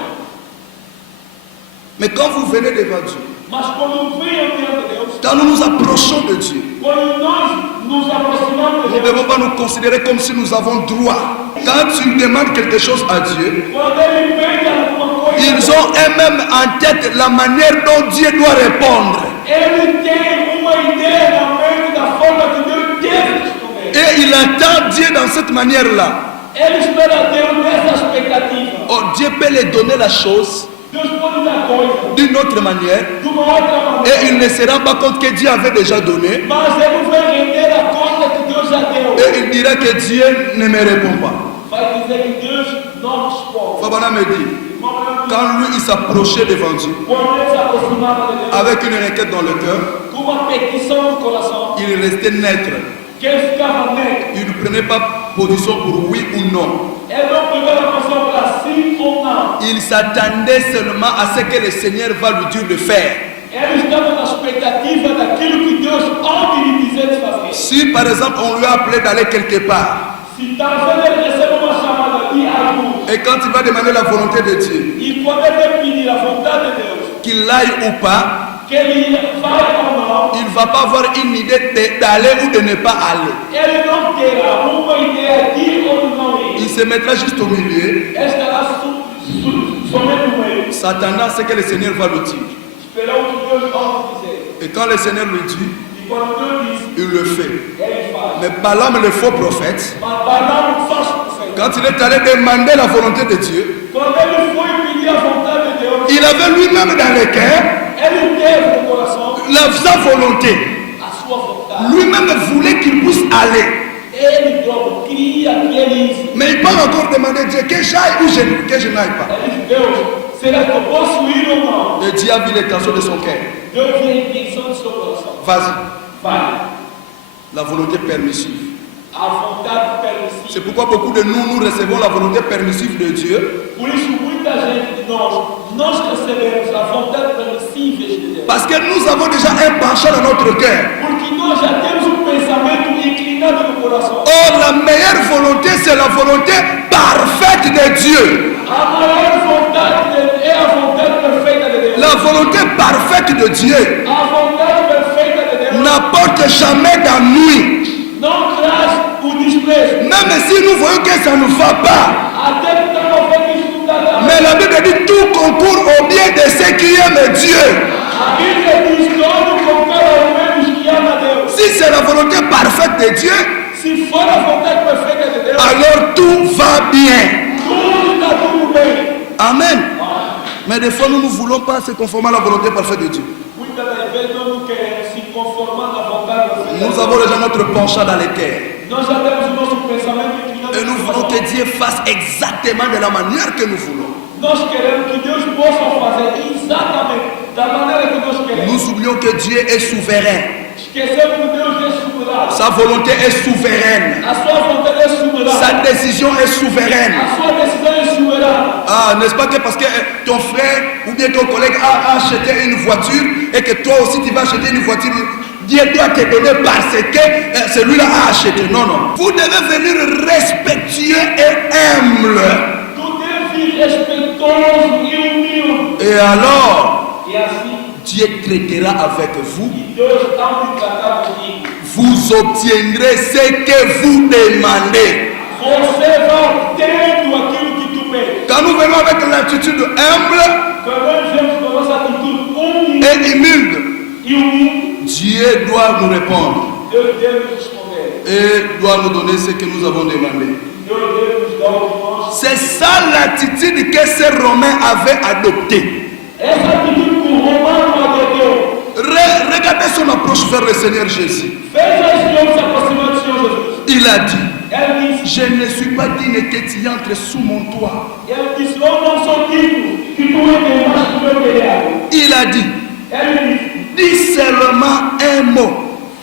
Mais quand vous venez devant Dieu, Mas quando venham diante de Deus, quand nous nous approchons de Dieu, quando nós nos aproximamos nous de ne Deus, devons pas nous considérer comme si nous avons droit. Quand tu demandes quelque chose à Dieu, quando Ele pede alguma coisa, ils ont eux-mêmes en tête la manière dont Dieu doit répondre. Ele tem uma ideia na mente da forma que Deus deve responder. Et il entend Dieu dans cette manière-là. Ele espera Deus nessa expectativa. Oh, Dieu peut lui donner la chose Deus pode dar coisa d'une autre manière de uma outra et maneira, il ne se rend pas compte que Dieu avait déjà donné mas ele vai render a conta que Deus já deu. et il dira que Dieu ne me répond pas. Vai dizer que Deus não responde. Fabana me dit, Irmão, quand lui il s'approchait devant Dieu quando ele se aproximava de Deus, avec une requête dans le cœur, com uma petição no coração, il restait neutre. que ele ficava neto. Il ne prenait pas position pour oui ou non. Ele não pegava posição para sim ou não. Il s'attendait seulement à ce que le Seigneur va lui dire de faire. Ele estava na expectativa daquilo que Deus há de lhe dizer de fazer. Si par exemple on lui a appelé d'aller quelque part Se talvez ele receba uma chamada de algo, et quand il va demander la volonté de Dieu, e quando ele pedir a vontade de Deus, qu'il aille ou pas, que ele vai ou não, il ne va pas avoir une idée d'aller ou de ne pas aller. ele não terá uma ideia de ir ou de não Il ir. se mettra juste au milieu, Estará somente no meio, s'attendant à ce que le Seigneur va lui dire. esperando o que Deus há de dizer. Et quand le Seigneur lui dit, E quando Deus diz, il le fait. ele faz. Mais Balaam, le faux prophète, Mas Balaam faz o que fez. quand il est allé demander la volonté de Dieu, Quando ele foi pedir a vontade de Deus, il avait lui-même dans le cœur ele teve no coração sa volonté. a sua vontade. Lui-même voulait qu'il puisse aller. Ele próprio queria que ele isse. Mais il peut encore demander à Dieu que j'aille ou que je n'aille pas. Ele disse, Deus, será que eu posso ir ou não? Et Dieu a vu l'intention de son cœur. Deus vê a intenção do seu coração. Vas-y, Vai. la volonté permissive. A vontade permissiva. C'est pourquoi beaucoup de nous recevons la volonté permissive de Dieu. Por isso, muita gente de nós recebemos a vontade permissível de Deus. Parce que nous avons déjà un penchant dans notre cœur. Porque nós já temos um pensamento inclinado no coração. Or, la meilleure volonté, c'est la volonté parfaite de Dieu. A maior vontade é a vontade perfeita de Deus. La volonté parfaite de Dieu A vontade perfeita de Deus n'apporte jamais d'ennui. não traz o desprezo. Même si nous voyons que ça ne va pas. Até que estamos vendo isso não dá nada. Mais la Bible dit tout concourt au bien de ceux qui aiment Dieu. A Bíblia diz todo coopera ao menos que ama a Deus. Si c'est la volonté parfaite de Dieu, Se for a vontade perfeita de Deus, alors tout va bien. tudo está tudo bem. Amen. Mais des fois, nous ne voulons pas se conformer à la volonté parfaite de Dieu. Muitas das vezes nós não queremos se conformar à vontade perfeita. Nous avons déjà notre penchant dans les cœurs. Nós já temos o nosso pensamento inclinado. Et nous voulons que Dieu fasse exactement de la manière que nous voulons. Nós queremos que Deus possa fazer exatamente da maneira que nós queremos. Nous oublions que Dieu est souverain. Esquecemos que Deus é soberano. Sa volonté est souveraine. A sua vontade é soberana. Sa décision est souveraine. A sua decisão é soberana. Ah, n'est-ce pas que parce que ton frère ou bien ton collègue a acheté une voiture et que toi aussi tu vas acheter une voiture, Dieu doit te donner parce que celui-là a acheté. Non, non. Vous devez venir respectueux et humble. Tu deves vir respeitoso e humilde. Et alors, E assim, Dieu traitera avec vous. Deus está me tratar comigo. Vous obtiendrez ce que vous demandez. Você vai tendo aquilo que tu pedes. Quand nous venons avec l'attitude humble Quando nós vemos com a nossa atitude humilde et humilde, e humilde, Dieu doit nous répondre Deus deve nos responder. et doit nous donner ce que nous avons demandé. Deus deve nos dar o que nós. C'est ça l'attitude que ces Romains avaient adoptée. Essa atitude que o Romano adotou Regardez son approche vers le Seigneur Jésus. fez a Senhor se aproximar do Senhor Jesus. Il a dit, Ele disse, je ne suis pas digne que tu entres sous mon toit. ele disse, eu não sou digno que tu entres debaixo do meu telhado. Il a dit, Ele disse, dis seulement un mot.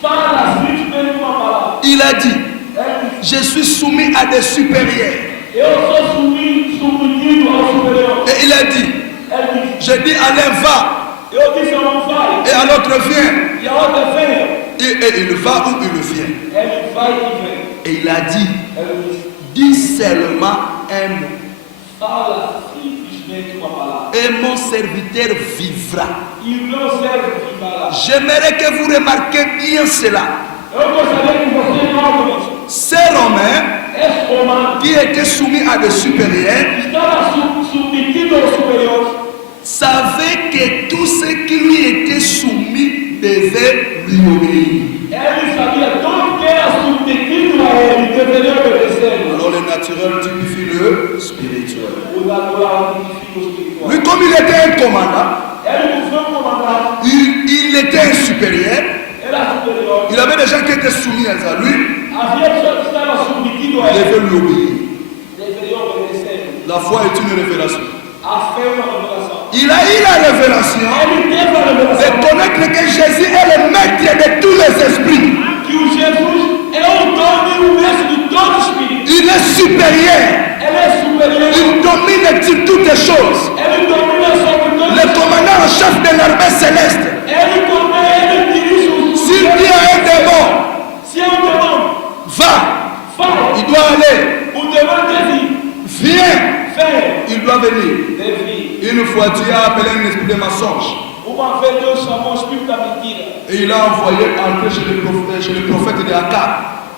fala simplesmente uma palavra. Il a dit, Ele disse, je suis soumis à des supérieurs. eu sou submetido ao superior. Et il a dit, Ele disse, je dis à l'un va eu disse ao um vai, et à l'autre viens. e a outra venha. Et il va ou il vient. Ele vai e vem. Et il a dit, Ele disse, dis seulement un mot. fala simplesmente uma palavra. Et mon serviteur vivra. E o meu servo viverá. J'aimerais que vous remarquiez bien cela. Eu gostaria que você note isso. Ces Romains Esse romano qui étaient soumis à des supérieurs estava submetido ao superior. savaient que tout ce qui lui était soumis devait lui obéir. Ele sabia tudo que era submetido a ele, deveria obedecer. Alors le naturel typifie le spirituel. O natural significa o espiritual. Lui, comme il était un commandant, Ele não foi um comandante, il était un supérieur. era superior. Il avait des gens qui étaient soumis à lui. Havia pessoas que estavam submetidas a Il ele, devait lui obéir. deveriam obedecer. La foi est une révélation. A fé é uma revelação. Il a eu la révélation Ele teve a de revelação connaître que Jésus est le maître de tous les esprits. que o Jesus é o dono e o mestre de todo espírito. Il est supérieur. Ele é superior. Il domine sur toutes les choses. Ele domina sobre todo. Le commandant en chef de l'armée céleste. Ele também, ele dirige o S'il dit à un démon, Se é um demônio, va, fala. il doit aller. O demônio deve ir. Viens, Venha. il doit venir. Deve ir. Une fois, Dieu a appelé un esprit de mensonge. Uma vez Deus chamou o espírito da mentira. Et il a envoyé entrer chez le prophète de Akab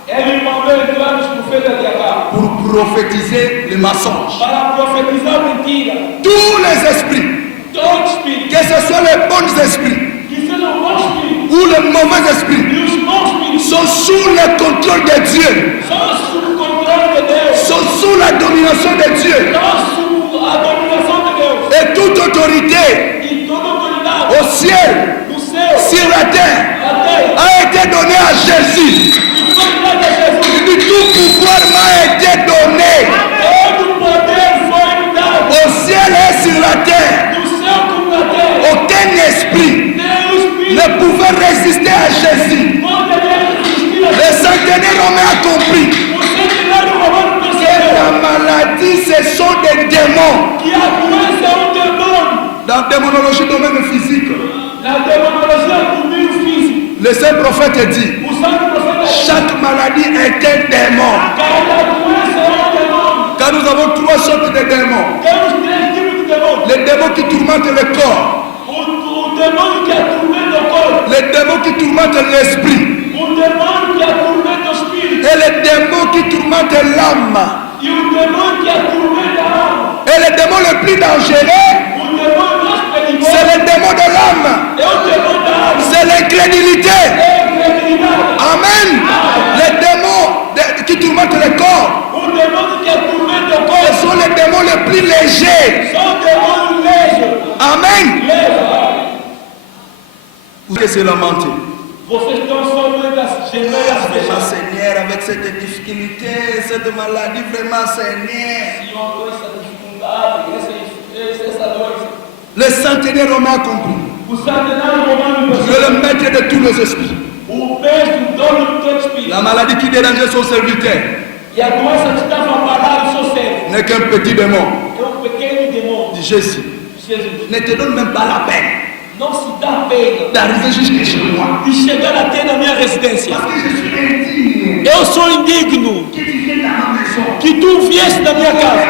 Ele mandou entrar nos profetas de Acá pour prophétiser les mensonges. para profetizar mentira. Tous les esprits, Todo espírito, que ce soit les bons esprits que sejam bons espíritos ou les mauvais esprits, e os bons espíritos, sont sous le contrôle de Dieu, são sob o controle de Deus, sont sous la domination de Dieu. são sob a dominação de Deus. Et toute autorité E toda autoridade au ciel, no céu, sur la terre, na terra, a été donnée à Jésus. e foi dada a Jesus. Il dit, tout pouvoir m'a été donné Todo o poder foi me dado au ciel et sur la terre. no céu como na terra. Aucun esprit Nem o espírito ne pouvait résister à Jésus. poderia resistir a Le centenaire romain a compris o centenário romano que percebeu la maladie, ce sont des démons. que a doença é um demônio. Dans la démonologie domaine physique, Na demonologia do meio físico, le saint prophète dit, o Chaque maladie est un démon. Cada doença é um demônio. Car nous avons 3 sortes de démons. Temos 3 tipos de demônios. Les démons qui tourmentent le corps. O demônio que atormenta o corpo. Les démons qui tourmentent l'esprit. O demônio que atormenta o espírito. Et les démons qui tourmentent l'âme. E o demônio que atormenta a alma. Et les démons les plus dangereux, O demônio mais perigoso c'est les démons de l'âme. é o demônio da alma. C'est l'incrédulité. É a incredulidade. Amen. Les démons qui tourmentent le corps, O demônio que atormenta o ce corpo sont les démons les plus légers. são demônios lesos. Amen. Lesos. Vous que c'est lamenté. Vocês estão somente a gemer e a se Vraiment, queixar. Seigneur, avec cette difficulté, cette maladie, vraiment, Seigneur. Senhor, com essa dificuldade, essa doença. Le centenaire romain a compris. O centenário romano Tu es le maître de tous les esprits. o mestre, o dono de todo espírito. La maladie qui dérangeait son serviteur E a doença que estava a parar o seu cérebro n'est qu'un petit démon. é pequeno demônio. Dit Jésus, Jesus, ne te donne même pas la peine não se dá pena d'arriver jusque chez moi. de chegar até na minha residência. Parce que je suis indigne Eu sou indigno que tu viennes dans ma maison. que tu viesse na minha casa.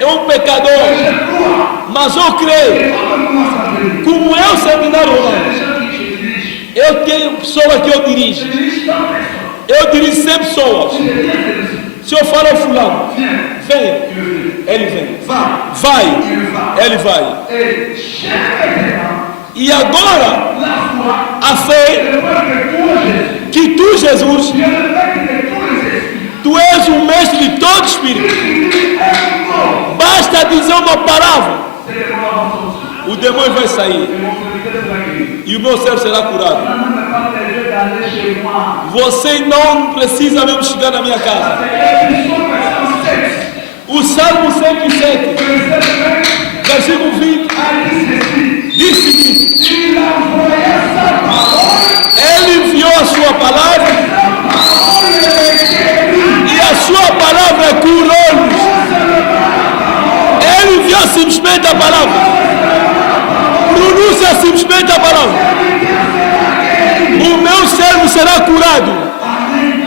É um pecador, Je crois. mas eu creio. Et comme moi, ça veut dire. Como é o seminário romano, Les gens qui je dirige. eu tenho pessoa que eu dirijo. Je dirige 100 personnes. Eu dirijo 100 pessoas. Je viens de Se eu falo ao fulano, Viens. vem, Tu veux. ele vem. Va. Vai, Il va. ele vai. Et chaque maintenant, E agora, la foi, a fé le fait que toi, Jésus, que tu, Jesus, tu es le maître de tous les esprits. tu és o mestre de todo espírito. Tu dis un mot. Basta dizer uma palavra, C'est le moment avant son o demônio vai sair Et mon serviteur sera guéri. e o meu servo será curado. Maintenant, ne pas besoin d'aller chez moi. Você não precisa mesmo chegar na minha casa. C'est une chose personne sexe. O Salmo 107, Que le Seigneur versículo 20, a dit ceci. diz o seguinte: Il a envoyé sa parole. Ele enviou a sua palavra Sa parole est guérie. e a sua palavra curou-nos. Ele enviou simplesmente a palavra. Pronuncia simplesmente a palavra. O meu servo será curado.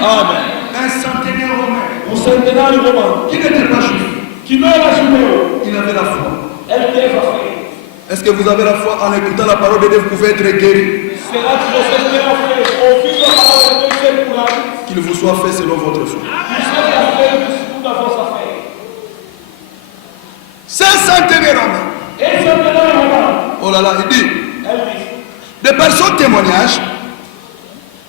Amém. Un centenaire romain O centenário romano, qui n'était pas juif, que não era judeu, il avait la foi. ele teve a fé. Est-ce que vous avez la foi en écoutant la parole de Dieu, vous pouvez être guéri? Será que vocês têm a fé? Ouvindo a palavra de Deus ser curado? Qu'il vous soit fait selon votre foi. Que seja feito segundo a vossa fé. C'est un centenaire romain. Esse centenário romano, Oh là là, il dit, ele disse, de par son témoignage,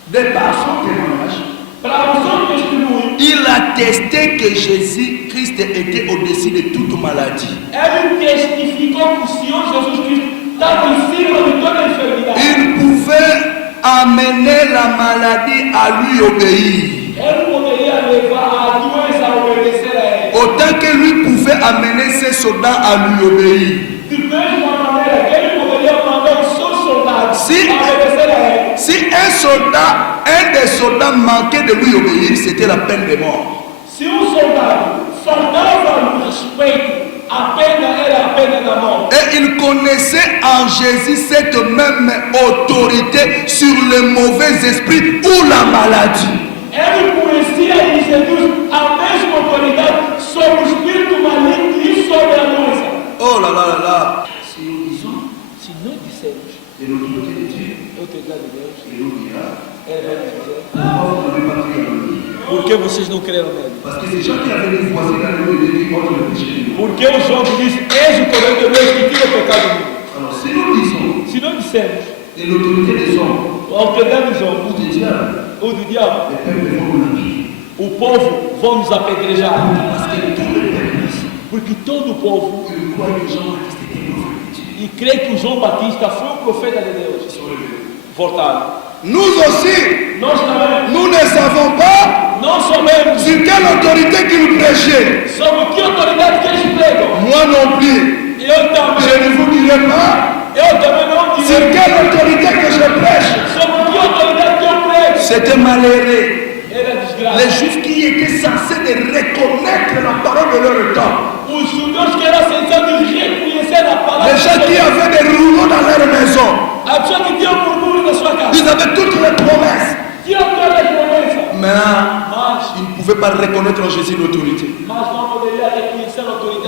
de par son témoignage, para o seu testemunho, il a attesté que Jésus-Christ était au-dessus de toute maladie. ele testificou que o Senhor Jesus Cristo estava em cima de toda a enfermidade. Il pouvait amener la maladie à lui obéir. Ele poderia levar a doença a obedecer a ele. Autant que lui pouvait amener ses soldats à lui obéir. De mesma maneira que ele poderia mandar os seus soldados Si- a obedecer a ele. Si un des soldats manquait de lui obéir, c'était la peine de mort. Se soldado faltava o respeito, a pena era a pena da morte. Et il connaissait en Jésus cette même autorité sur les mauvais esprits ou la maladie. Ele conhecia em Jesus a mesma autoridade sobre o espírito maligno e sobre a doença. Oh là là là là. Si nous disons Se nós dissermos, de l'autorité de Dieu, autoridade de Deus, il nous dira, ele vai dizer, pourquoi vous n'avez pas cru en lui? por que vocês não creram nele? Parce que ces gens qui avaient dit, voici la loi de Dieu contre le péché. Porque os homens dizem, eis o poder de Deus que tira o pecado do mundo. Alors si nous disons Se nós dissermos, de l'autorité des hommes a autoridade dos ou homens des diables, ou do diabo, les peuples vont nous l'appliquer. o povo vão nos apedrejar. Parce que tout le peuple ici, Porque todo o povo il croit que Jean-Baptiste était prophète de Dieu. e crê que o João Batista foi o profeta de Deus. Ils sont levés. Voltaram. Nous aussi, Nós também nous ne savons pas não sabemos sur quelle autorité qu'il prêchait. sobre que autoridade que eles pregam. Moi non plus. Eu Je também. ne vous dirai pas Eu também não sur direi quelle autorité que je prêche. sobre que autoridade que eu prego. C'était malheureux. Era desgraça. Les juifs qui étaient censés de reconnaître la parole de leur temps. Os judeus que eram sensatos de reconhecer a palavra. Les gens de qui Deus. avaient des rouleaux dans leur maison. A pessoa que tinha um murmúrio na sua casa. Ils avaient toutes les promesses. Tinha todas as promessas. Maintenant, ils ne pouvaient pas reconnaître en Jésus l'autorité.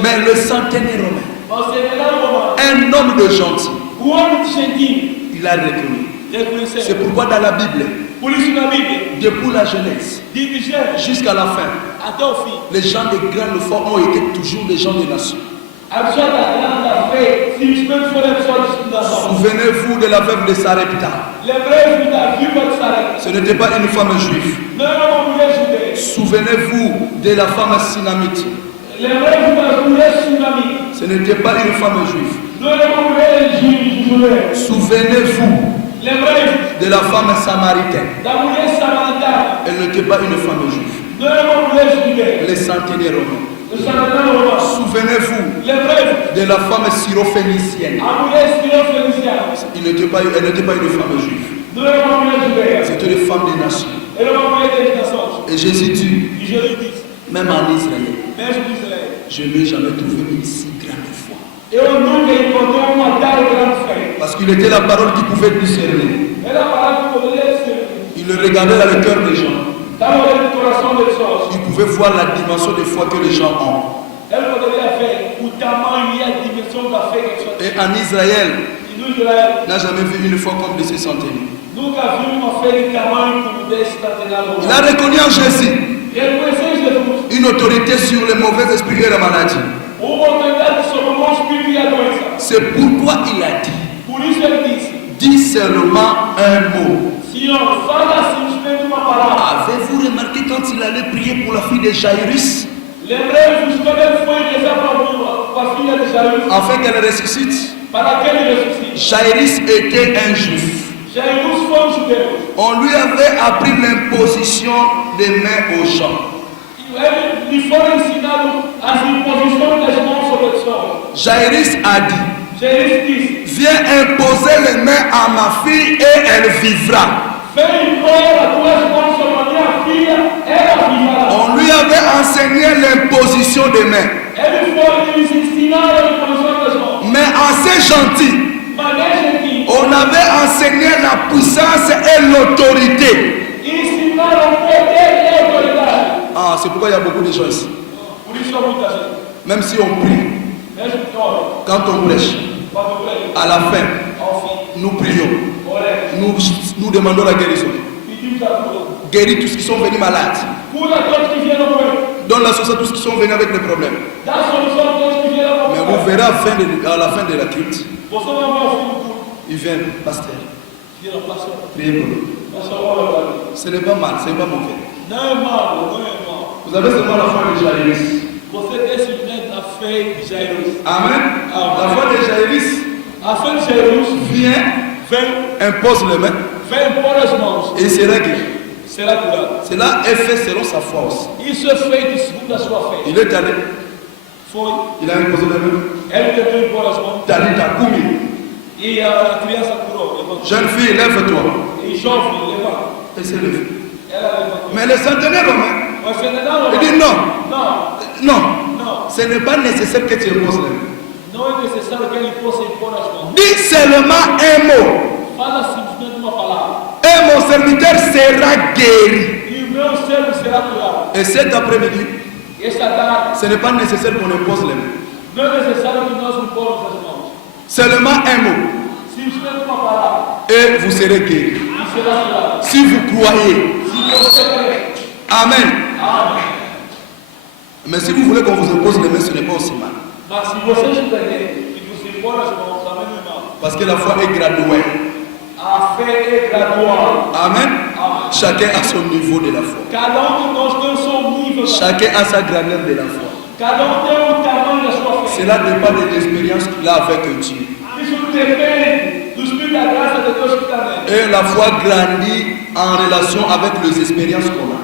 Mais le centenaire romain, un homme de gentil, il a reconnu. C'est pourquoi dans la Bible, depuis la Genèse jusqu'à la fin, les gens de grande foi ont été toujours des gens des nations. Souvenez-vous de la veuve de Sarepta. Ce n'était pas une femme juive. Souvenez-vous de la femme Sinamite. Ce n'était pas une femme juive. Souvenez-vous de la femme samaritaine. Elle n'était pas une femme juive. Les centenaires romains. Souvenez-vous de la femme syrophénicienne. Elle n'était pas une femme juive. C'était une femme des nations. Et Jésus dit, même en Israël, je n'ai jamais trouvé une si grande foi. Parce qu'il était la parole qui pouvait discerner. Il regardait dans le cœur des gens. Il pouvait voir la dimension de foi que les gens ont. Et en Israël, il n'a jamais vu une foi comme de ces centenaires. Il a reconnu en Jésus une autorité sur les mauvais esprits et la maladie. C'est pourquoi il a dit, dis seulement un mot. Avez-vous remarqué quand il allait prier pour la fille de Jairus, afin qu'elle ressuscite? Jairus était un juif. On lui avait appris l'imposition des mains aux gens. Jairus a dit, viens imposer les mains à ma fille et elle vivra. On lui avait enseigné l'imposition des mains. Mais assez gentil, on avait enseigné la puissance et l'autorité. Ah, c'est pourquoi il y a beaucoup de gens ici. Même si on prie, quand on prêche, à la fin, nous prions. Nous demandons la guérison. Guéris tous ceux qui sont venus malades. Donne la solution à tous ceux qui sont venus avec des problèmes. Mais vous verrez à la fin de la culte, ils viennent, pasteur. Priez pour nous. Ce n'est pas mal, ce n'est pas mauvais. Vous avez seulement la foi de Jairus. Amen. La foi de Jairus vient, impose les mains et il sera guéri. Cela est fait selon sa foi aussi. Il est allé. Il a imposé les mains. Talita Kumi. Jeune fille, lève-toi. Elle s'est levée. Mais le centenaire romain, il dit non. Ce n'est pas nécessaire que tu imposes les mains. Dis seulement un mot. Et mon serviteur sera guéri. Et cet après-midi, ce n'est pas nécessaire qu'on impose les mains. Seulement un mot. Et vous serez guéri. Si vous croyez. Amen. Mais si vous voulez qu'on vous impose les mains, ce n'est pas aussi mal. Parce que la foi est graduelle. Amen. Chacun a son niveau de la foi. Chacun a sa grandeur de la foi. Cela dépend de l'expérience qu'il a avec Dieu. Et la foi grandit en relation avec les expériences qu'on a.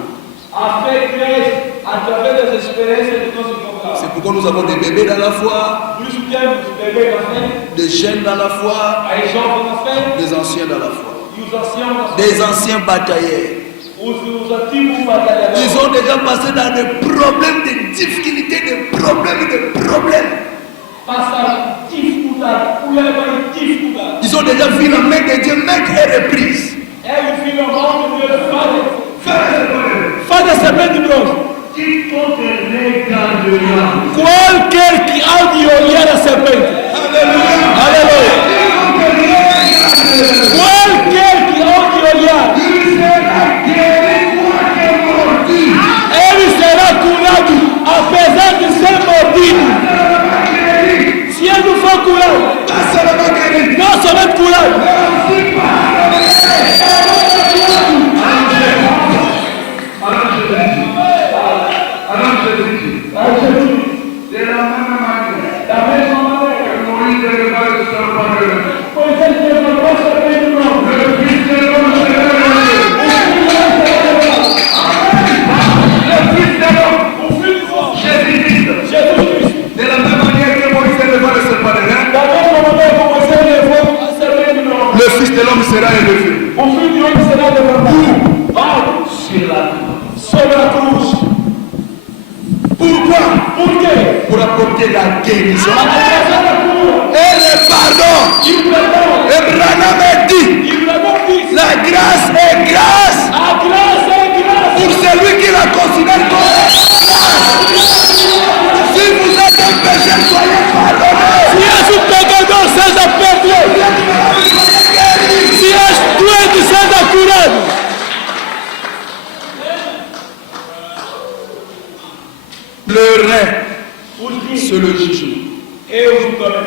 C'est pourquoi nous avons des bébés dans la foi, des jeunes dans la foi, des anciens dans la foi, des anciens batailleurs. Ils ont déjà passé dans des problèmes, des difficultés, des problèmes. Ils ont déjà vu la main de Dieu maintes reprises. Qualquer que há de olhar a serpente. Aleluia. Qualquer que há de olhar, ele será curado, apesar de ser mordido. Se ele não for curado, não somente curado. Le Fils de l'homme sera élevé. Sobre la cruz. Pourquoi? Pour apporter la guérison et le pardon. Abraham a dit, la grâce est grâce pour celui qui la considère comme grâce. Si vous êtes un pécheur, soyez pardonné. Se és um pecador, seja perdoado. Se és doente, seja curado. Le rein, c'est le jugement.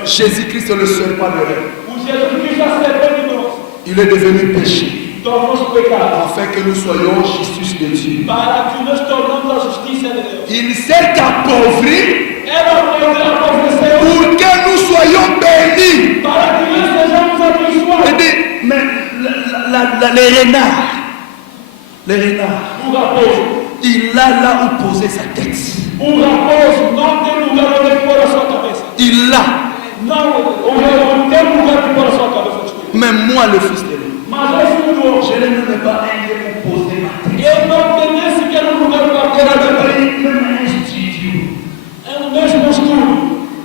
Jésus-Christ est le serpent de rein. Il est devenu péché afin que nous soyons justice de Dieu. Il s'est appauvri pour que nous soyons bénis. Mais les renards, il a là où poser sa tête. Il l'a. Mais moi, le Fils de l'homme, je ne mets pas un lieu pour poser ma tête.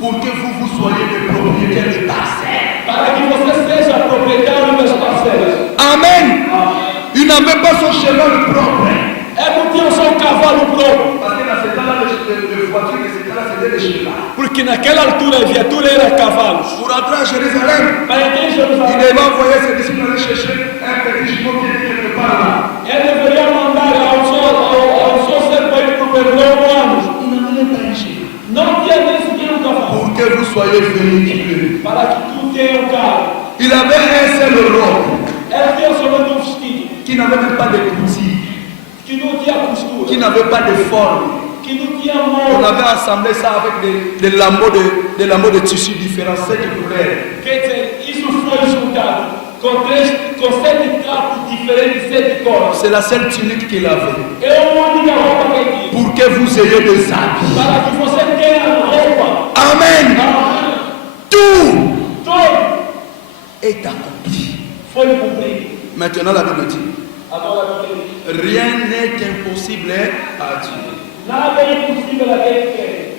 Pour que vous soyez des propriétaires de parcelles. Amen. Il n'avait pas son cheval propre. Parce que dans ce temps-là, les voitures de ce temps-là, c'était des chevaux. Porque naquela altura a viatura era cavalos. Pour entrer à Jérusalem, il devait envoyer ses disciples aller chercher un petit jumeau qui était quelque part là. Ele deveria mandar ao seu serpente para o perdão humanos. Il n'avait pas un cheval. Não tinha nem sequer um cavalo. Pour que vous soyez véhiculés. Para que tu tenha um carro. Il avait un seul robe. Ele tinha somente um vestido. Qui n'avait même pas de couture. Que não tinha costura. Qui n'avait pas de forme. Que não tinha On molde. avait assemblé ça avec des lambeaux de tissus différents, 7 couleurs. Quer dizer, isso foi juntado com 7 trapos diferentes, 7 cores. C'est la seule tunique qu'il avait. É uma única roupa que tinha. Pour que vous ayez des habits. Para que você tenha roupa. Amen. Tout est accompli. Foi cumprido. Maintenant la Bible dit, Agora, meu querido, rien n'est impossible à Dieu. nada é impossível a quem quer.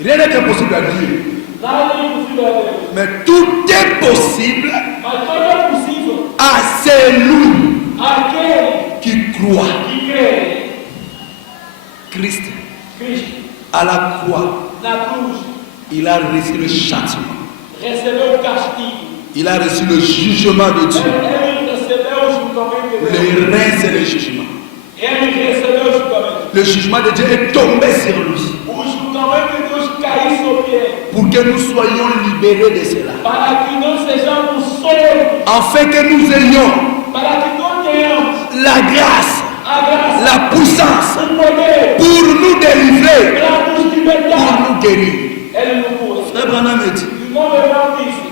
Rien n'est impossible à Dieu. Nada é impossível a Deus. Mais tout est possible Mas tudo é possível à celui àquele qui croit. que crê. Christ, Cristo, à la croix, na cruz, il a reçu le châtiment. recebeu o castigo. Il a reçu le jugement de Dieu. Ele recebeu o julgamento de Deus. Le rein, c'est le jugement. Ele recebeu o julgamento. Le jugement de Dieu est tombé sur lui. O julgamento de Deus caiu sobre ele. Pour que nous soyons libérés de cela. Para que não sejamos soltos. Afin que nous ayons Para que nós tenhamos la grâce, a graça, la puissance o poder pour nous délivrer, para nos pour libertar. nous guérir. Ele não cura. Frère Branham me dit, O irmão Lebrão disse: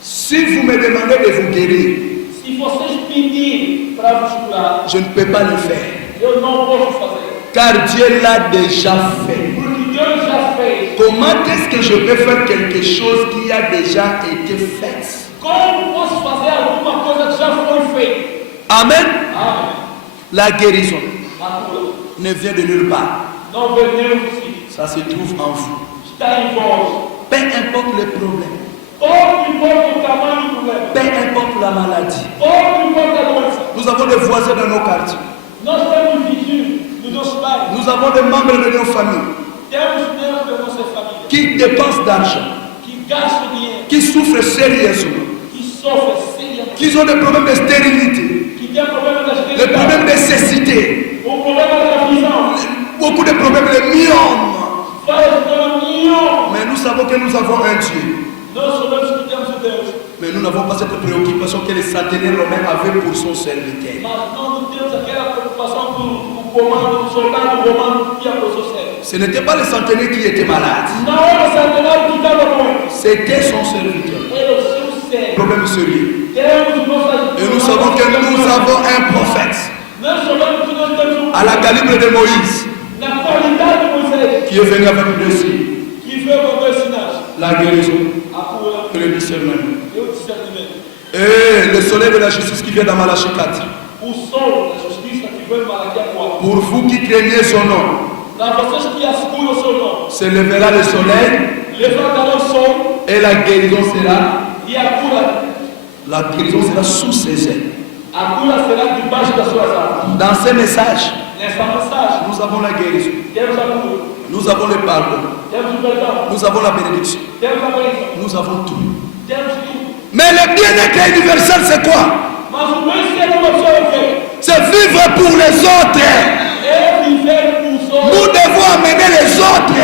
si vous me demandez de vous guérir, se vocês pedirem para vos curar, je ne peux pas le faire. eu não posso fazer. Car Dieu l'a déjà fait. Porque Deus já fez. Comment est-ce que je peux faire quelque chose qui a déjà été fait? Como posso fazer alguma coisa que já foi feita? Amen. Amém. La guérison A cura ne vient de nulle part. não vem nem do si. Ça se trouve en vous. Está em vós. Peu importe le problème, Pouco importa o tamanho do problema. peu importe la maladie. Pouco importa a doença. Nous avons des voisins dans nos quartiers. Nós temos vizinhos dos nossos bairros. Nous Nous avons des membres de nos familles Temos membros da nossa família qui dépensent d'argent, que gastam dinheiro, qui souffrent sérieusement, que sofrem seriamente, qui ont des problèmes de stérilité, que têm problema da des esterilidade, problèmes de cécité, o problema da visão, beaucoup de problèmes de myome. vários problemas nenhum. Mais nous savons que nous avons un Dieu. Nós sabemos que temos o Deus, Mais nous n'avons pas cette préoccupation que les centenaires romains avaient pour son serviteur. mas nós não temos aquela preocupação do comando do soldado romano que ia para o seu sério. Ce n'était pas le centenaire qui était malade, Não era o centenário que estava doente, c'était son serviteur. era o seu sério. Problème sérieux. Temos o nosso. Et nous savons que nous avons un prophète Nós sabemos que nós temos à la calibre de Moïse na qualidade de Moisés, qui est venu avec deux signes, que veio com dois sinais: la guérison a cura et le discernement. e o discernimento. Et le soleil de la justice qui vient dans Malachie 4. O sol da justiça que veio para aqui agora. Pour vous qui craignez son nom, Para vocês que asseguram o seu nome, se lèvera le soleil levantará o sol et la guérison sera, e a guérison sera sous ses ailes. a cura será debaixo das suas asas. Dans ce message, Nesta mensagem, nous avons la guérison, temos a cura, nous avons le pardon, temos o perdão, nous avons la bénédiction, temos a bênção, nous avons tout. temos tudo. Mais le bien-être universel, c'est quoi? Mas o bem ser uma pessoa é o quê? C'est vivre pour les autres. É viver com os outros. Nous devons amener les autres,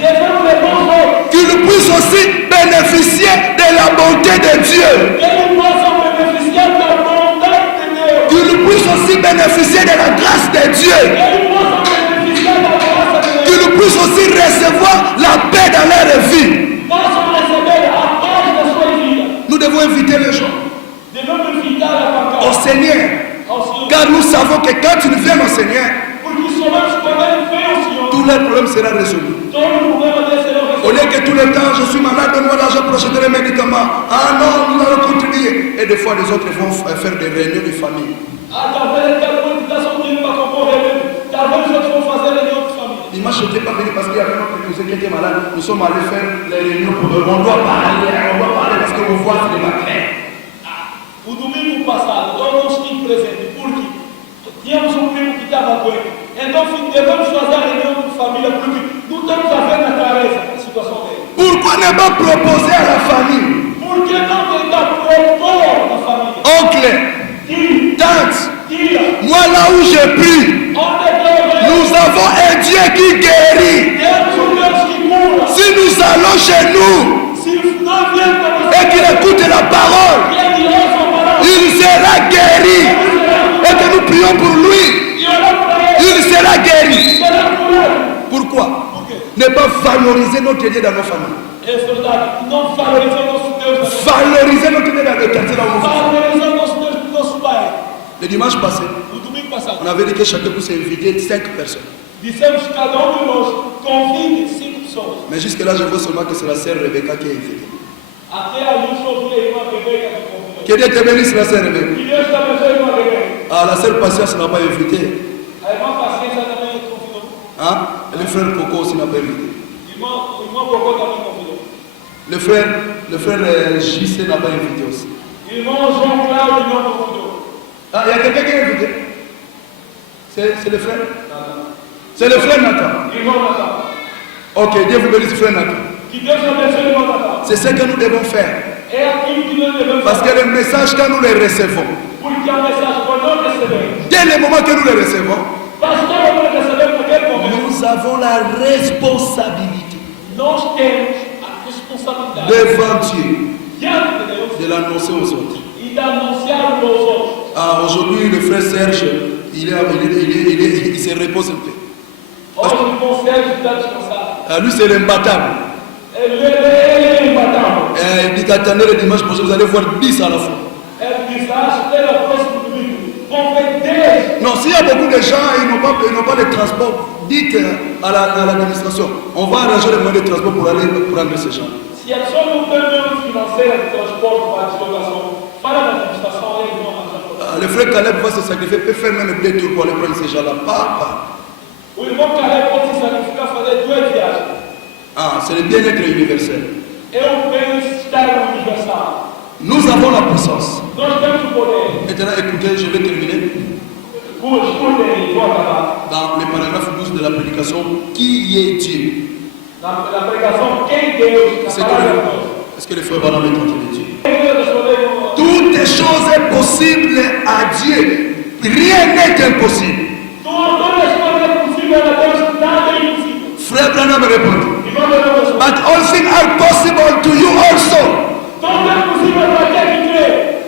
Devemos levar os outros. qu'ils puissent aussi bénéficier de la bonté de Dieu, Que eles possam beneficiar da bondade de Deus. qu'ils puissent aussi bénéficier de la grâce de Dieu, Que eles possam beneficiar da graça de Deus. qu'ils puissent aussi recevoir la paix dans leur vie. Possam receber a paz da sua vida. Nous devons inviter les gens Devemos invitar a au pagar Seigneur, ao Senhor. car nous savons que quand ils viennent au Seigneur, Porque sabemos que quando ele vem ao Senhor, tous leurs problèmes seront résolus. todo o problema dele será Au resolvido. lieu que tout le temps, je suis malade, donne-moi l'argent pour acheter les médicaments. Ah non, nous allons contribuer. Et des fois, les autres vont faire des réunions de famille. Talvez ele quer muito dar seu dinheiro para compor remédio. Talvez os outros vão fazer reunião de família. Dimanche, je n'étais pas venu parce qu'il y avait notre épouse qui était malade. Nous sommes allés faire les réunions pour eux. On doit parler parce que vos voix, c'est des maquettes. O domingo passado, eu não estive presente porque tínhamos um primo que estava doente. Então devemos fazer a reunião de família porque não estamos a ver na clareza a situação dele. Pourquoi ne pas proposer à la famille, Por que não tentar propor na família? oncle, Tire, tante, tira. moi là où j'ai pris, Onde é que eu vejo? nous avons un Dieu qui guérit. Temos um Deus que cura. Si nous allons chez nous Se não vier para você, et qu'il écoute la parole, que ele ouça a palavra, il sera guéri. Et que nous prions pour lui, e olhar para ele, il sera guéri. será curado. Pourquoi Por quê? ne pas valoriser notre Dieu dans nos familles? É verdade. Não valorizar nosso Deus, não. Valoriser notre Dieu dans le quartier là où nous vivons. Valorizar nosso Deus do nosso Pai. Le dimanche passé, No domingo passado, on avait dit que chacun puisse inviter 5 personnes. dissemos que cada de nós convide 5 pessoas. Mais jusque-là, je vois seulement que c'est la sœur Rebecca qui est invitée. Até ali só ouvi a irmã Rebeca me convidou. Que Dieu te bénisse, la sœur Rebecca. Que Deus te abençoe, irmã Rebeca. Ah, la sœur Patience n'a pas invité. A irmã Paciência também convidou. Hein? Et le frère Coco aussi n'a pas invité. O irmão Cocô também convidou. Le frère JC n'a pas invité aussi. Irmão João Cláudio não convidou. Ah, il y a quelqu'un qui est invité? C'est le frère? C'est le frère Nathan. Irmão Natal. Ok, Dieu vous bénisse, frère Nathan. Que Deus abençoe, irmão Natal. C'est ce que nous devons faire. É aquilo que nós devemos Parce que fazer. les messages, quand nous les recevons, Porque a mensagem, quando nós recebemos, dès le moment que nous les recevons, pastor, nós recebemos naquele momento, nous avons la responsabilité nós temos a responsabilidade devant Dieu diante de Deus de l'annoncer aux autres. e de anunciar aos outros. Ah, aujourd'hui, le frère Serge, il se repose un peu. Hoje o irmão Sérgio está descansado. Ah, lui, c'est l'imbattable. Ele é imbatável. Il dit qu'attendez le dimanche prochain, vous allez voir 10 à la fois. Ele diz, espera o próximo domingo. Vão ver 10. Non, s'il y a beaucoup de gens, ils n'ont pas de transport, dites à l'administration, on va arranger les moyens de transport pour aller prendre ces gens. Se a pessoa não tem meio financeiro de transporte para a deslocação, fala da administração, eles vão arranjar. Le frère Caleb va se sacrifier, peut faire même 2 tours pour aller prendre ces gens-là. Pas. O irmão Caleb pode se sacrificar, fazer 2 viagens. Ah, c'est le bien-être universel. É o bem-estar universal. Nous avons la puissance. Nós temos o poder. Maintenant, écoutez, je vais terminer. Escutem, vou acabar. Dans le paragraphe 12 de la prédication qui est Dieu. La pregação, quem Deus, Est-ce a palavra de Deus. que le frère Branham est entendu de Dieu? Quem Deus respondeu com Toutes les choses sont possibles à Dieu. Rien n'est impossible. todas as coisas é possível a Deus, nada é impossível. Frère Branham répond. Irmão Branham respondeu. But all things are possible to you also. Tudo é possível para aquele que crê.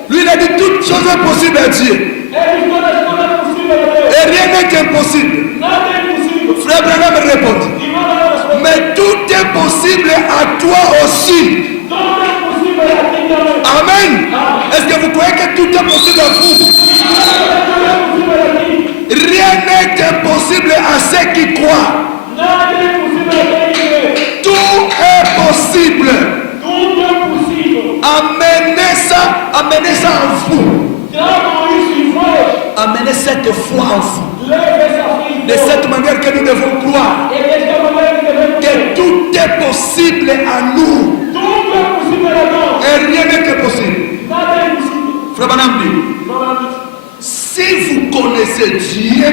Lui, il a dit toutes choses sont possibles à Dieu. Ele diz todas as coisas é possível a Deus. Et rien n'est impossible. Nada é impossível. Frère Branham répond. Irmão Branham respondeu. Mais tout est possible à toi aussi. Tudo é possível a ti também. Amen. Est-ce que vous croyez que tout est possible à vous? Tudo é possível a ti. Rien n'est impossible à ceux qui croient. Nada é possível a aquele que crê. Tout est possible. Tudo é possível. Amenez ça en vous. Tragam isso em vós. Amenez cette foi en vous. Leve essa fé em De Deus. cette manière que nous devons croire E desta maneira que devemos que crer. tout est possible à nous. Tudo é possível a nós. Et rien n'est impossible. Nada é impossível. Frère Branham dit, Irmão Branham disse, si vous connaissez Dieu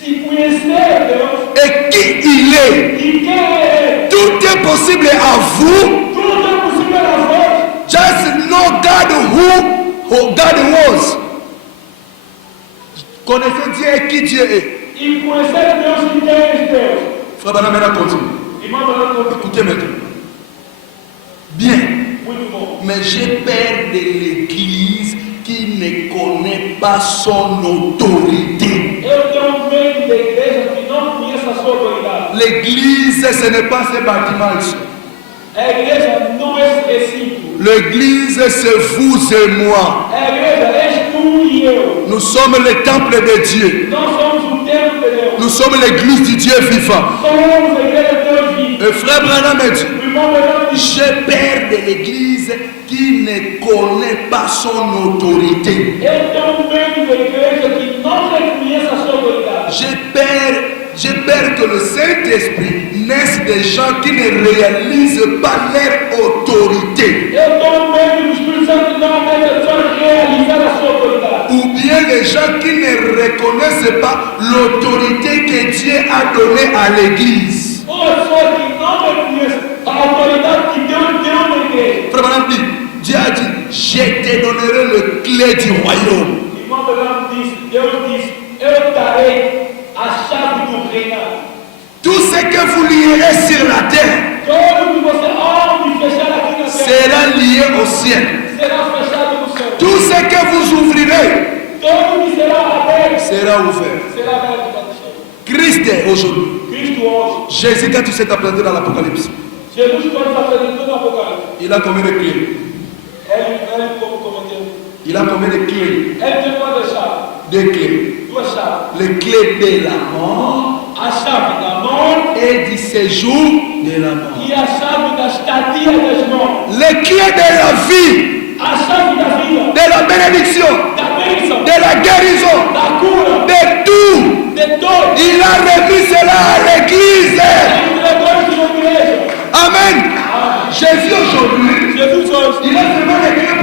se conhecer Deus et qui il est, e quem é, tout est possible à vous. tudo é possível a vós. Just know God who God was. Connaissez Dieu et qui Dieu est. E conhecer Deus e quem é Deus. Frère Branham maintenant continue. Irmão Branham continua. Écoutez maintenant. Bien. Muito bom. Mais j'ai peur de l'Église qui ne connaît pas son autorité. Eu tenho medo da igreja que não conhece a sua autoridade. L'église, ce n'est pas ce bâtiment ici. A igreja não é esse recinto. L'église, c'est vous et moi. A igreja és tu e eu. Nous sommes le temple de Dieu. Nós somos o templo de Deus. Nous sommes l'église du Dieu vivant. Somos a igreja de Deus vivo. Et frère Branham dit, O irmão Branham disse, j'ai peur de l'église qui ne connaît pas son autorité. eu tenho medo da igreja que não reconhece a sua autoridade. J'ai peur que le Saint-Esprit naisse des gens qui ne réalisent pas leur autorité. Eu tenho medo do Espírito Santo não deixa só realizar a sua autoridade. Ou bien les gens qui ne reconnaissent pas l'autorité que Dieu a donnée à l'église. Ou a pessoa que não reconhece a autoridade que Deus deu na igreja. Frère Branham dit, Dieu a dit, je te donnerai le clé du royaume. Irmão Branham disse, Deus disse, eu darei a chave do reinado. Tout ce que vous lierez sur la terre Tudo que você onde fechar aqui na terra sera lié au ciel. será fechado no céu. Tout ce que vous ouvrirez Tudo que será aberto sera ouvert. será aberto para o céu. Christ est aujourd'hui. Cristo hoje, Jésus, quand tu s'est appelé dans l'Apocalypse, Jesus quando está apresentando no Apocalipse, il a combien de clés? ele como tem, Il a combien de clés? ele tem quantas chaves? Deux clés. Duas chaves. Les clés de la mort A chave da morte et du séjour de la mort. e a chave da estadia das mortes. Les clés de la vie, A chave da vida, de la bénédiction, da bênção, de la guérison, da cura, de tout. de todo. Il a remis cela à l'église. Entregou isso na igreja. Amen. Jésus aujourd'hui, Jesus hoje, il a seulement les clés